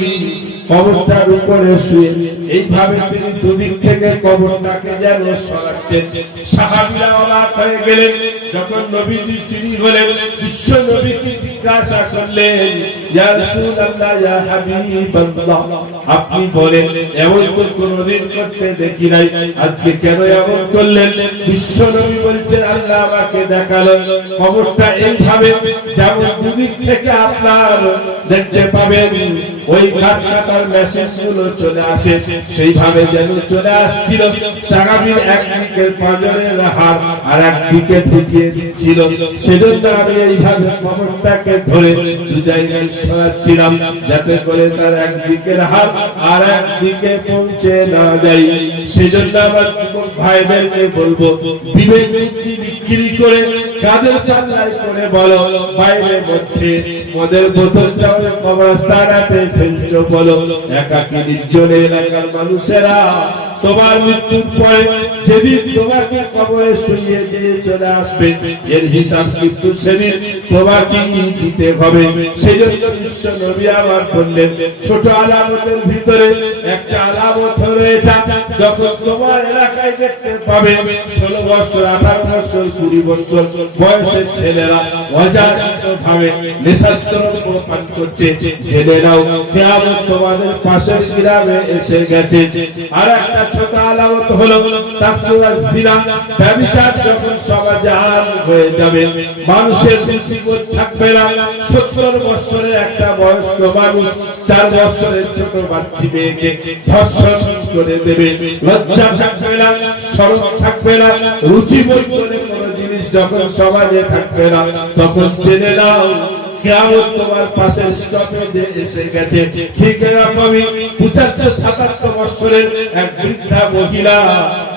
কবরটার উপরে শুয়ে এইভাবে তিনি দুদিক থেকে কবরটাকে যেন সরাচ্ছেন। সাহাবীরা অবাক হয়ে গেলেন। যখন নবীজি ফিরে হলেন, বিশ্ব নবীকে জিজ্ঞাসা করলেন, ইয়া রাসূলুল্লাহ, ইয়া হাবিবাল্লাহ, আপনি বলেন এমন তো কোনদিন করতে দেখি নাই, আজকে কেন এমন করলেন? বিশ্ব নবী বলছেন, আল্লাহ আমাকে দেখালো কবরটা এইভাবে যেমন দুদিক থেকে আপনার দেখতে পাবেন ওই গাছ কাটার মেশিন গুলো চলে আসে, সেইভাবে যেন চলে আসছিল। সাহাবীর একদিকে পাঁজরের হাড় আর একদিকে ঢুকিয়ে দিচ্ছিল, সেজন্য আমি এইভাবে কবরটাকে ধরে দু জায়গায় সরাচ্ছিলাম যাতে করে তার একদিকের হাড় আর একদিকে পৌঁছে না যায়। সেজন্য আমার যুবক ভাইদেরকে বলবো, বিবেক বুদ্ধি বিক্রি করে কাদের পাল্লায় করে বলো বাইরে মধ্যে মদের বোতলটা কবরস্থানাতে ফেলছো, বলো একাকী নির্জন এলাকার মানুষেরা তোমার মৃত্যুর পরে যেদিন তোমাকে কবরে শুইয়ে দিয়ে চলে আসবে এর হিসাব কিন্তু সেদিন তোমাকে দিতে হবে। সেজন্য বিশ্ব নবী আমার বললেন, ছোট আলামতের ভিতরে একটা আলামত রয়েছে, যখন তোমার এলাকায় দেখতে পাবে 16 বছর 18 বছর 20 বছর বয়সের ছেলেরা অযাচিত ভাবে নেশার দ্রব্য পান করছে, জেনে নাও কিয়ামত তোমাদের পাশের গ্রামে এসে গেছে। আর একটা ছোট আলামত হলো তাফসীরুজ জিনা, ব্যভিচার যখন সমাজে আম হয়ে যাবে, মানুষের রুচিবোধ থাকবে না। 70 বছরের একটা বয়স্ক মানুষ 4 বছরের ছোট বাচ্চা মেয়েকে ধর্ষণ করে দেবে, লজ্জা থাকবে না, শরম থাকবে না, রুচিবোধ বলে কোনো জিনিস যখন সমাজে থাকবে না, তখন জেনে নাও কিয়ামত তোমার পাশের স্টপেজে এসে গেছে। ঠিক এরকমই 75-77 বছরের এক বৃদ্ধা মহিলা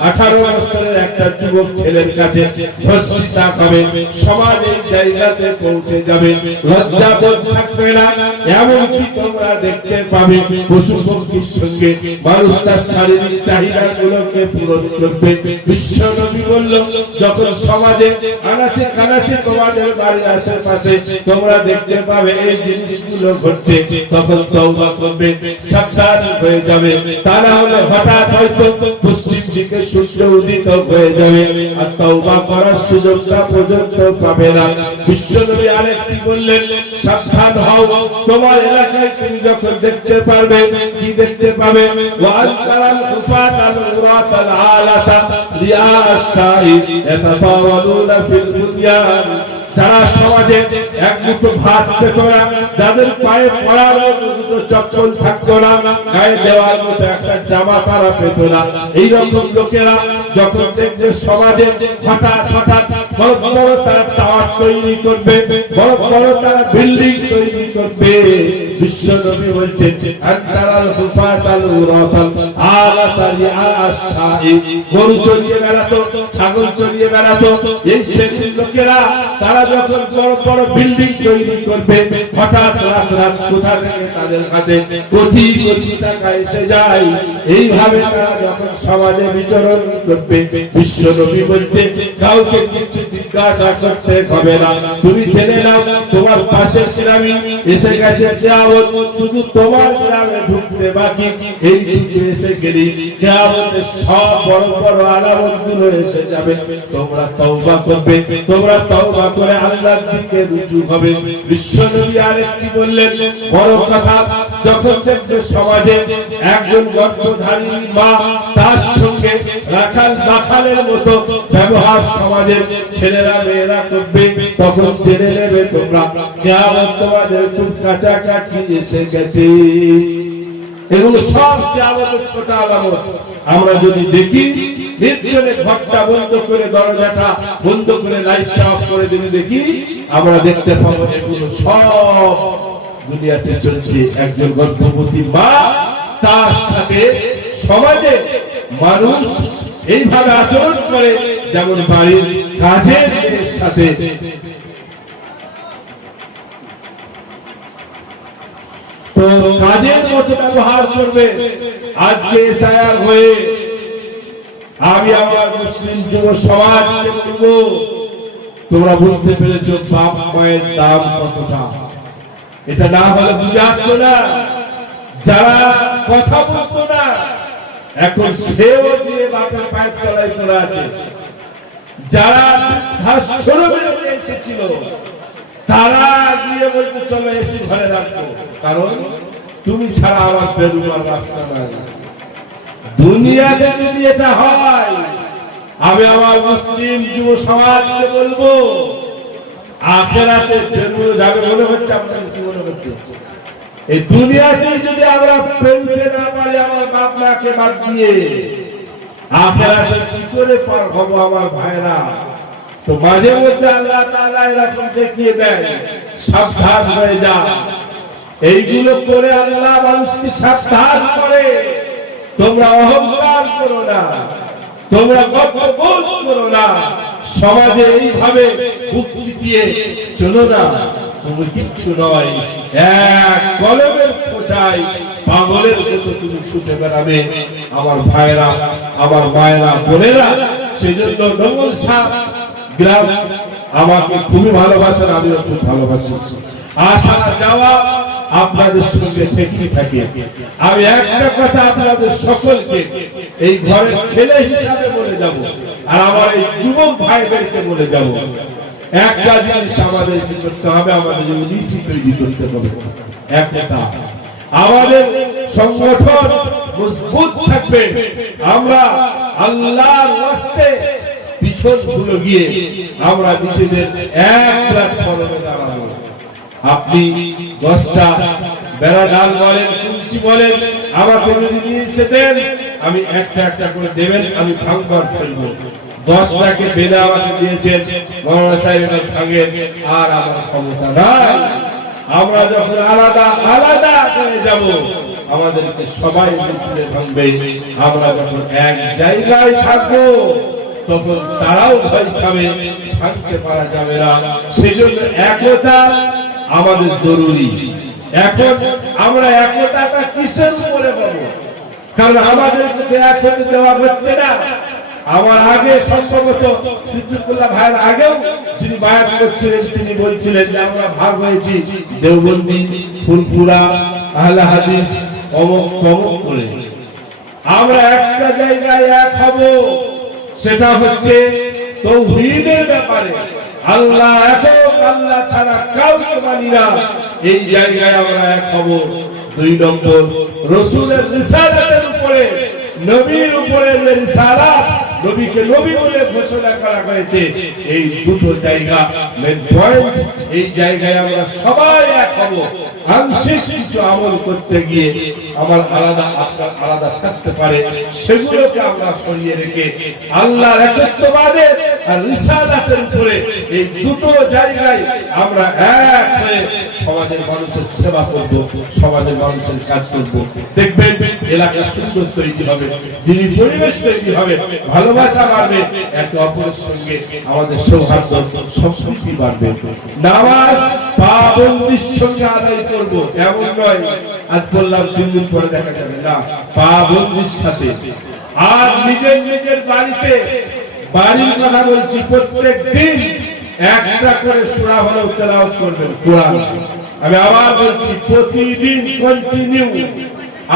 18 বছরের একটা যুবক ছেলের কাছে ধর্ষিতা হবে, সমাজ এই জায়গাতে পৌঁছে যাবে, লজ্জা বোধ থাকবে না। এমনকি তোমরা দেখতে পাবে পশু পক্ষীর সঙ্গে মানুষ তার শারীরিক চাহিদাগুলোকে পূরণ করবে। বিশ্ব নবী বলল, যখন সমাজে আনাচে কানাচে তোমাদের বাড়ির আশেপাশে তোমরা দেখতে পাবে এই জিনিসগুলো ঘটছে, তখন তওবা করবে, সাবধান হয়ে যাবে। তা না হলে হঠাৎ হয়তো পশ্চিম দিকে সূর্য উদিত হয়ে যাবে আর তওবা করার সুযোগটা পর্যন্ত পাবে না। বিশ্বনবী আরেকটি বললেন, সাবধান হও, তোমার এলাকায় তুমি যখন দেখতে পারবে, কি দেখতে পাবে? ওয়ান্তারাল হুফাতাল উরাতাল আলাতা রিয়া আশ-শাই ইয়াতাতাওয়ালুনা ফিল বুনয়ান, যারা সমাজে এক মুঠো ভাত পেত না, যাদের পায়ে পড়ার মতো দুটো চপ্পল থাকতো না, গায়ে দেওয়ার মতো একটা জামা তারা পেত না, এইরকম লোকেরা যখন দেখবে সমাজে হঠাৎ হঠাৎ বড় বড় তারা টাওয়ার তৈরি করবে, বড় বড় তারা বিল্ডিং তৈরি করবে, বিশ্বনবী বলছেন আনতারাল হুফাতাল উরাতাল আলাতা রিয়া আশ-শাই, গরু চড়িয়ে বেড়াতো, ছাগল চড়িয়ে বেড়াতো, এই শ্রেণীর লোকেরা তারা যখন বড় বড় বিল্ডিং তৈরি করবে, হঠাৎ রাত রাত কোথা থেকে তাদের হাতে কোটি কোটি টাকা এসে যায়, এইভাবে তারা যখন সমাজে বিচরণ করবে, বিশ্বনবী বলছে কাউকে কিছু জিজ্ঞাসা করতে হবে না, তুমি জেনে নাও তোমার পাশের গ্রামে এসে গেছে কিয়ামত, শুধু তোমার গ্রামে ঢুকতে বাকি, এইটুকু এসে গেলি কিয়ামতের সব বড় বড় আলামতগুলো এসে যাবে। তোমরা তওবা করবে, তোমরা তওবা করে আল্লাহর দিকে রুজু হবে। বিশ্বনবী আরেকটি বললেন বড় কথা, যখন দেখবে সমাজে একজন গর্ভধারিণী মা তার সঙ্গে রাখাল বাখালের মতো ব্যবহার সমাজের ছেলেরা মেয়েরা করবে, তখন জেনে নেবে তোমরা কিয়ামত তোমাদের খুব কাছাকাছি এসে গেছে। এগুলো সব কিয়ামতের ছোট আলামত। আমরা যদি দেখি নির্জনে ঘরটা বন্ধ করে, দরজাটা বন্ধ করে, লাইটটা অফ করে যদি দেখি, আমরা দেখতে পাবো এগুলো সব দুনিয়াতে চলছে। একজন গর্ভবতী মা, তার সাথে সমাজে মানুষ এইভাবে আচরণ করে যেমন বাড়ির কাজের মেয়ের সাথে। তো কাজের মতো ব্যবহার করবে। আজকে এসআইআর হয়ে আমি আমার মুসলিম যুব সমাজকে বলবো, তোমরা বুঝতে পেরেছো বাপ মায়ের দাম কতটা। এটা না হলে বুঝে আসতো না। যারা কথা বলতো না, এখন সেও দিয়ে বাপের পায়ের তলায় পড়ে আছে। যারা বৃদ্ধাশ্রমে এসেছিল, তারা গিয়ে বলতে চলো এসি ঘরে রাখবো, কারণ তুমি ছাড়া আমার বেরোবার রাস্তা নাই। দুনিয়াতে যদি এটা হয়, আমি আমার মুসলিম যুব সমাজকে বলবো, আখেরাতে বেরোনো যাবে মনে হচ্ছে? আপনার কি মনে হচ্ছে? এই দুনিয়াতে যদি আমরা পেতে না পারি আমার বাপ মাকে বাদ দিয়ে, আখেরাতে কি করে পার হবো আমার ভাইরা? তো মাঝে মধ্যে আল্লাহ তাআলা এরকম দেখিয়ে দেয়, সাবধান হয়ে যা। এইগুলো করে আল্লাহ মানুষকে সাবধান করে, তোমরা অহংকার করো না, তোমরা গর্ববোধ করো না, সমাজে এইভাবে বুক চিতিয়ে চলো না, তুমি কিচ্ছু নয়। এক কলমের খোঁচায় পাগলের মতো তুমি ছুটে বেড়াবে আমার ভাইরা, আমার মায়েরা, বোনেরা। সেই জন্য নঙ্গল সাহেব গ্রাম আমাকে খুবই ভালোবাসেন, আমিও খুব ভালোবাসি। আসা যাওয়া আপনাদের সঙ্গে থেকেই থাকে। আমি একটা কথা আপনাদের সকলকে এই ঘরের ছেলে হিসাবে বলে যাব, আর আমার এই যুবক ভাইদেরকে বলে যাব, একটা জিনিস আমাদের কি করতে হবে, আমাদের ইউনিটি তৈরি করতে হবে, একতা। আমাদের সংগঠন মজবুত থাকবে। আমরা আল্লাহর ওয়াস্তে পিছন ভুলে গিয়ে আমরা নিজেদের এক প্ল্যাটফর্মে দাঁড়াবো। আপনি 10টা বেড়া ডাল বলেন, কুঞ্চি বলেন, আমাকে যদি নিয়ে এসে দেন, আমি একটা একটা করে দেবেন, আমি ভাঙবার ফেলবো। 10টাকে বেঁধে আমাকে দিয়েছেন, মৌলানা সাহেবের ভাঙেন, আর আমার ক্ষমতা নাই। আমরা যখন আলাদা আলাদা হয়ে যাব, আমাদেরকে সবাই মিলে ভাঙবে। আমরা যখন এক জায়গায় থাকবো, তখন তারাও ভয় খাবে, ভাঙতে পারা যাবে না। সেই জন্য একতা আমাদের জরুরি। এখন আমরা একতাটা কিসের উপরে পাবো? কারণ আমাদেরকে এক হতে দেওয়া হচ্ছে না। আমার আগে সম্ভবত সিদ্দিকুল্লাহ ভাইয়ের আগেও যিনি বায়াত করছিলেন তিনি বলছিলেন যে আমরা ভাগ হয়েছি দেওবন্দি, ফুলপুরা, আহলে হাদিস, অমুক তমুক করে। আমরা একটা জায়গায় এক হব, সেটা হচ্ছে তাওহীদের ব্যাপারে। আল্লাহ একক, আল্লাহ ছাড়া কাউকে মানি না, এই জায়গায় আমরা এক হব। 2 নম্বর, রাসূলের রিসালাতের উপরে, নবীর উপরে যে রিসালাত, নবীকে নবী বলে ঘোষণা করা হয়েছে, এই দুটো জায়গা মেন পয়েন্ট। এই জায়গায় আমরা সবাই এক হব। আংশিক কিছু আমল করতে গিয়ে আমার আলাদা, আপনার আলাদা থাকতে পারে, সেগুলোকে আমরা সরিয়ে রেখে আল্লাহর একত্ববাদের আর রিসালাতের উপরে এই দুটো জায়গায় আমরা এক হয়ে সমাজের মানুষের সেবা করব, সমাজের মানুষের কাজ করব। দেখবেন এলাকা সুন্দর তৈরি হবে, দিনী পরিবেশ তৈরি হবে, ভালোবাসা বাড়বে, একে অপরের সঙ্গে আমাদের সৌহার্দ্য সম্প্রীতি বাড়বে। নামাজ পাবন্দির সঙ্গে আদায় করব এমন নয় আজ বললাম 3 দিন পরে দেখা যাবে না, পাবন্দির সাথে। আর নিজের নিজের বাড়িতে, বাড়ির কথা বলছি, প্রত্যেক দিন একটা করে সূরা হলেও তেলাওয়াত করবেন কোরআন। আমি আবার বলছি, প্রতিদিন কন্টিনিউ।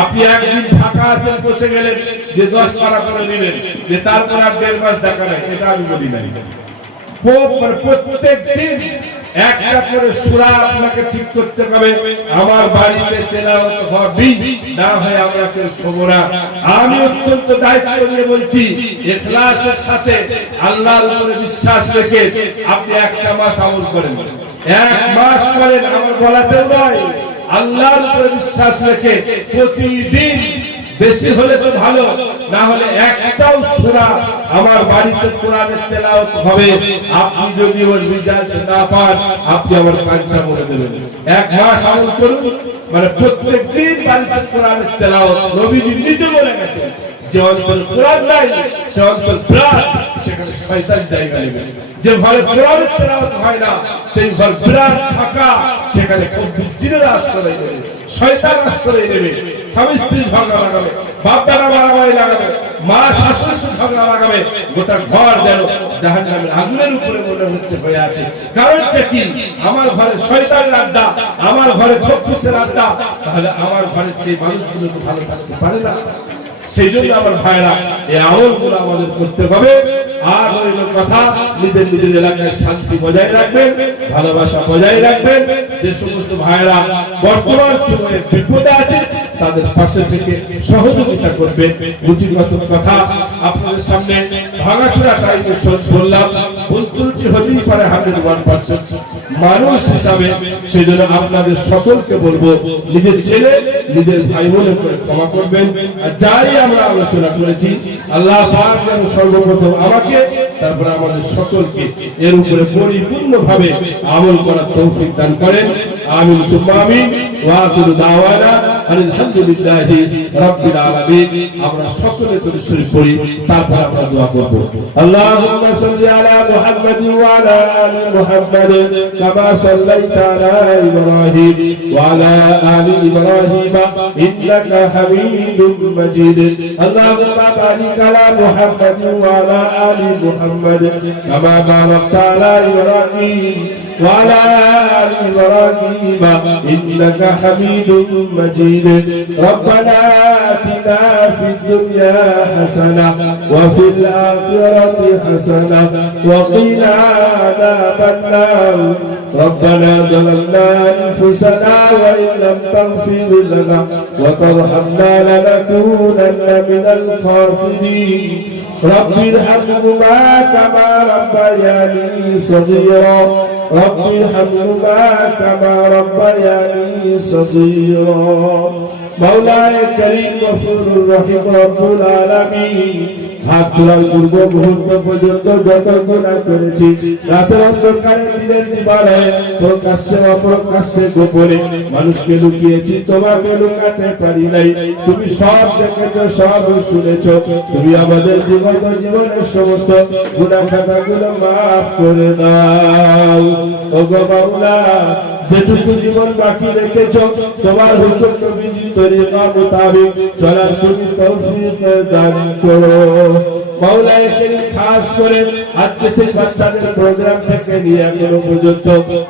আপনি একদিন ফাঁকা আছেন, বসে গেলেন যে 10 পারা করে নিলেন, যে তারপর আর 1.5 মাস দেখা নাই, এটা আমি বলি নাই। প্রত্যেক দিন একটা করে সূরা আপনাকে ঠিক করতে হবে। আমার বাড়িতে তেলাওয়াত হবে, না হয় আমরা কেউ শোবো না। আমি অত্যন্ত দায়িত্ব নিয়ে বলছি, ইখলাসের সাথে আল্লাহর উপরে বিশ্বাস রেখে আপনি একটা মাস আমল করেন, 1 মাস করেন, আমার বলাতেও নয়, আল্লাহর উপরে বিশ্বাস রেখে প্রতিদিন, বেশি হলে তো ভালো, না হলে একটাও সূরা আমার বাড়িতে কোরআনের তেলাওয়াত হবে। আপনি যদি ওর রেজাল্ট না পান, আপনি আমার কাজটা বলে দেবেন। 1 মাস আমল করুন, মানে প্রত্যেক দিন বাড়িতে কোরআনের তেলাওয়াত। নবীজি নিজে বলে গেছেন, যে অঞ্চল কোরআন নাই সে অঞ্চল বিরাট, সেখানে শয়তান জায়গা নেবে। যে ঘরে কোরআনের তেলাওয়াত হয় না, সেই ঘর বিরাট ফাঁকা, সেখানে জিনেরা আশ্রয় নেবে, শয়তান আশ্রয় নেবে। স্বামী স্ত্রী ঝগড়া লাগাবে, বাপ দাদা মারামারি লাগাবে, মা শাশুড়িকে ঝগড়া লাগাবে, গোটা ঘর যেন জাহান্নামের আগুনের উপরে মনে হচ্ছে হয়ে আছে। কারণটা কি? আমার ঘরে শয়তানের আড্ডা, আমার ঘরে খপ্পিসের আড্ডা। তাহলে আমার ঘরের সেই মানুষগুলো তো ভালো থাকতে পারে না। সেই জন্য আমার ভাইরা, এই আমলগুলো আমাদের করতে হবে। আর রইল কথা, নিজের নিজের এলাকায় শান্তি বজায় রাখবেন, ভালোবাসা বজায় রাখবেন। যে সমস্ত ভাইরা বর্তমান সময়ে বিপদে আছে, তাদের পাশে থেকে সহযোগিতা করবেন। রুচিগত কথা আপনাদের সামনে ভাঙাচোরা টাইপের বললাম, ভুল ত্রুটি হতেই পারে 101% মানুষ হিসাবে। সেই জন্য আপনাদের সকলকে বলবো, নিজের ছেলে নিজের ভাই বোনের করে ক্ষমা করবেন। আর যাই আমরা আলোচনা করেছি, আল্লাহ পাক যেন সর্বপ্রথম আমাকে, তারপর আমাদের সকলকে এর উপরে পরিপূর্ণভাবে আমল করার তৌফিক দান করেন। আমিন সুম্মা আমিন। ওয়া আখিরু দাওয়ানা আলহামদুলিল্লাহি রাব্বিল আলামিন। আমরা সকলে দরুদ শরীফ পড়ি, তারপর আমরা দোয়া করব। আল্লাহুম্মা সাল্লি আলা মুহাম্মাদ ওয়া আলা আলি মুহাম্মাদ কামা সাল্লাইতা আলা ইব্রাহিম ওয়া আলা আলি ইব্রাহিম ইন্নাকা হামিদুম মাজিদ। আল্লাহুম্মা বারিক আলা মুহাম্মাদ ওয়া আলা আলি মুহাম্মাদ কামা বারাকতা আলা ইব্রাহিম ওয়া আলা আলি ইব্রাহিম ইন্নাকা হামিদুম مجيد. ربنا آتنا في الدنيا حسنة وفي الآخرة حسنة وقنا عذاب النار. ربنا ظلمنا أنفسنا وإن لم تغفر لنا وترحمنا لنكونن من الخاسرين. رب ارحمهما كما ربياني صغيرا. رب ارحمهما كما ربياني صغيرا. مولاي كريم غفور رحيم رب العالمين. হাত তোলার পূর্ব মুহূর্ত পর্যন্ত যত গুনাহ করেছি, রাতের অন্ধকারে দিনের দিবারে প্রকাশ্যে অপ্রকাশ্যে গোপনে মানুষকে লুকিয়েছি, তোমাকে লুকাতে পারি নাই। তুমি সব দেখেছো, সব শুনেছো। তুমি আমাদের বিগত জীবনের সমস্ত গুনাহ খাতাগুলো মাফ করে দাও। ওগো মাওলা, যেটুকু জীবন বাকি রেখেছো, তোমার হুকুম নবীজি তরিকা মোতাবেক চলার তুমি তৌফিক দান করো। মাওলানা কারীম খাস করে আজকে সেই বাচ্চাদের প্রোগ্রাম থেকে নিয়ে এখনো পর্যন্ত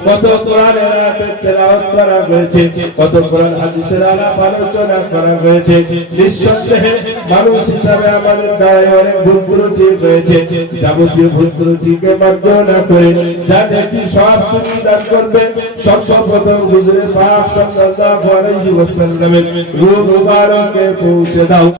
কত কোরআনের আয়াতের তেলাওয়াত করা হয়েছে, কত কোরআন হাদিসের আলাপ আলোচনা করা হয়েছে। নিঃসন্দেহে মানুষ হিসাবে আমাদের দ্বারা অনেক ভুল ত্রুটি হয়েছে, যাবতীয় ভুল ত্রুটিকে মার্জনা করে যা দেখি সব তুমি দান করবে। সর্বপ্রথম হুজুরে পাক সাল্লাল্লাহু আলাইহি ওয়াসাল্লামের রূহ মুবারকে পৌঁছে দাও।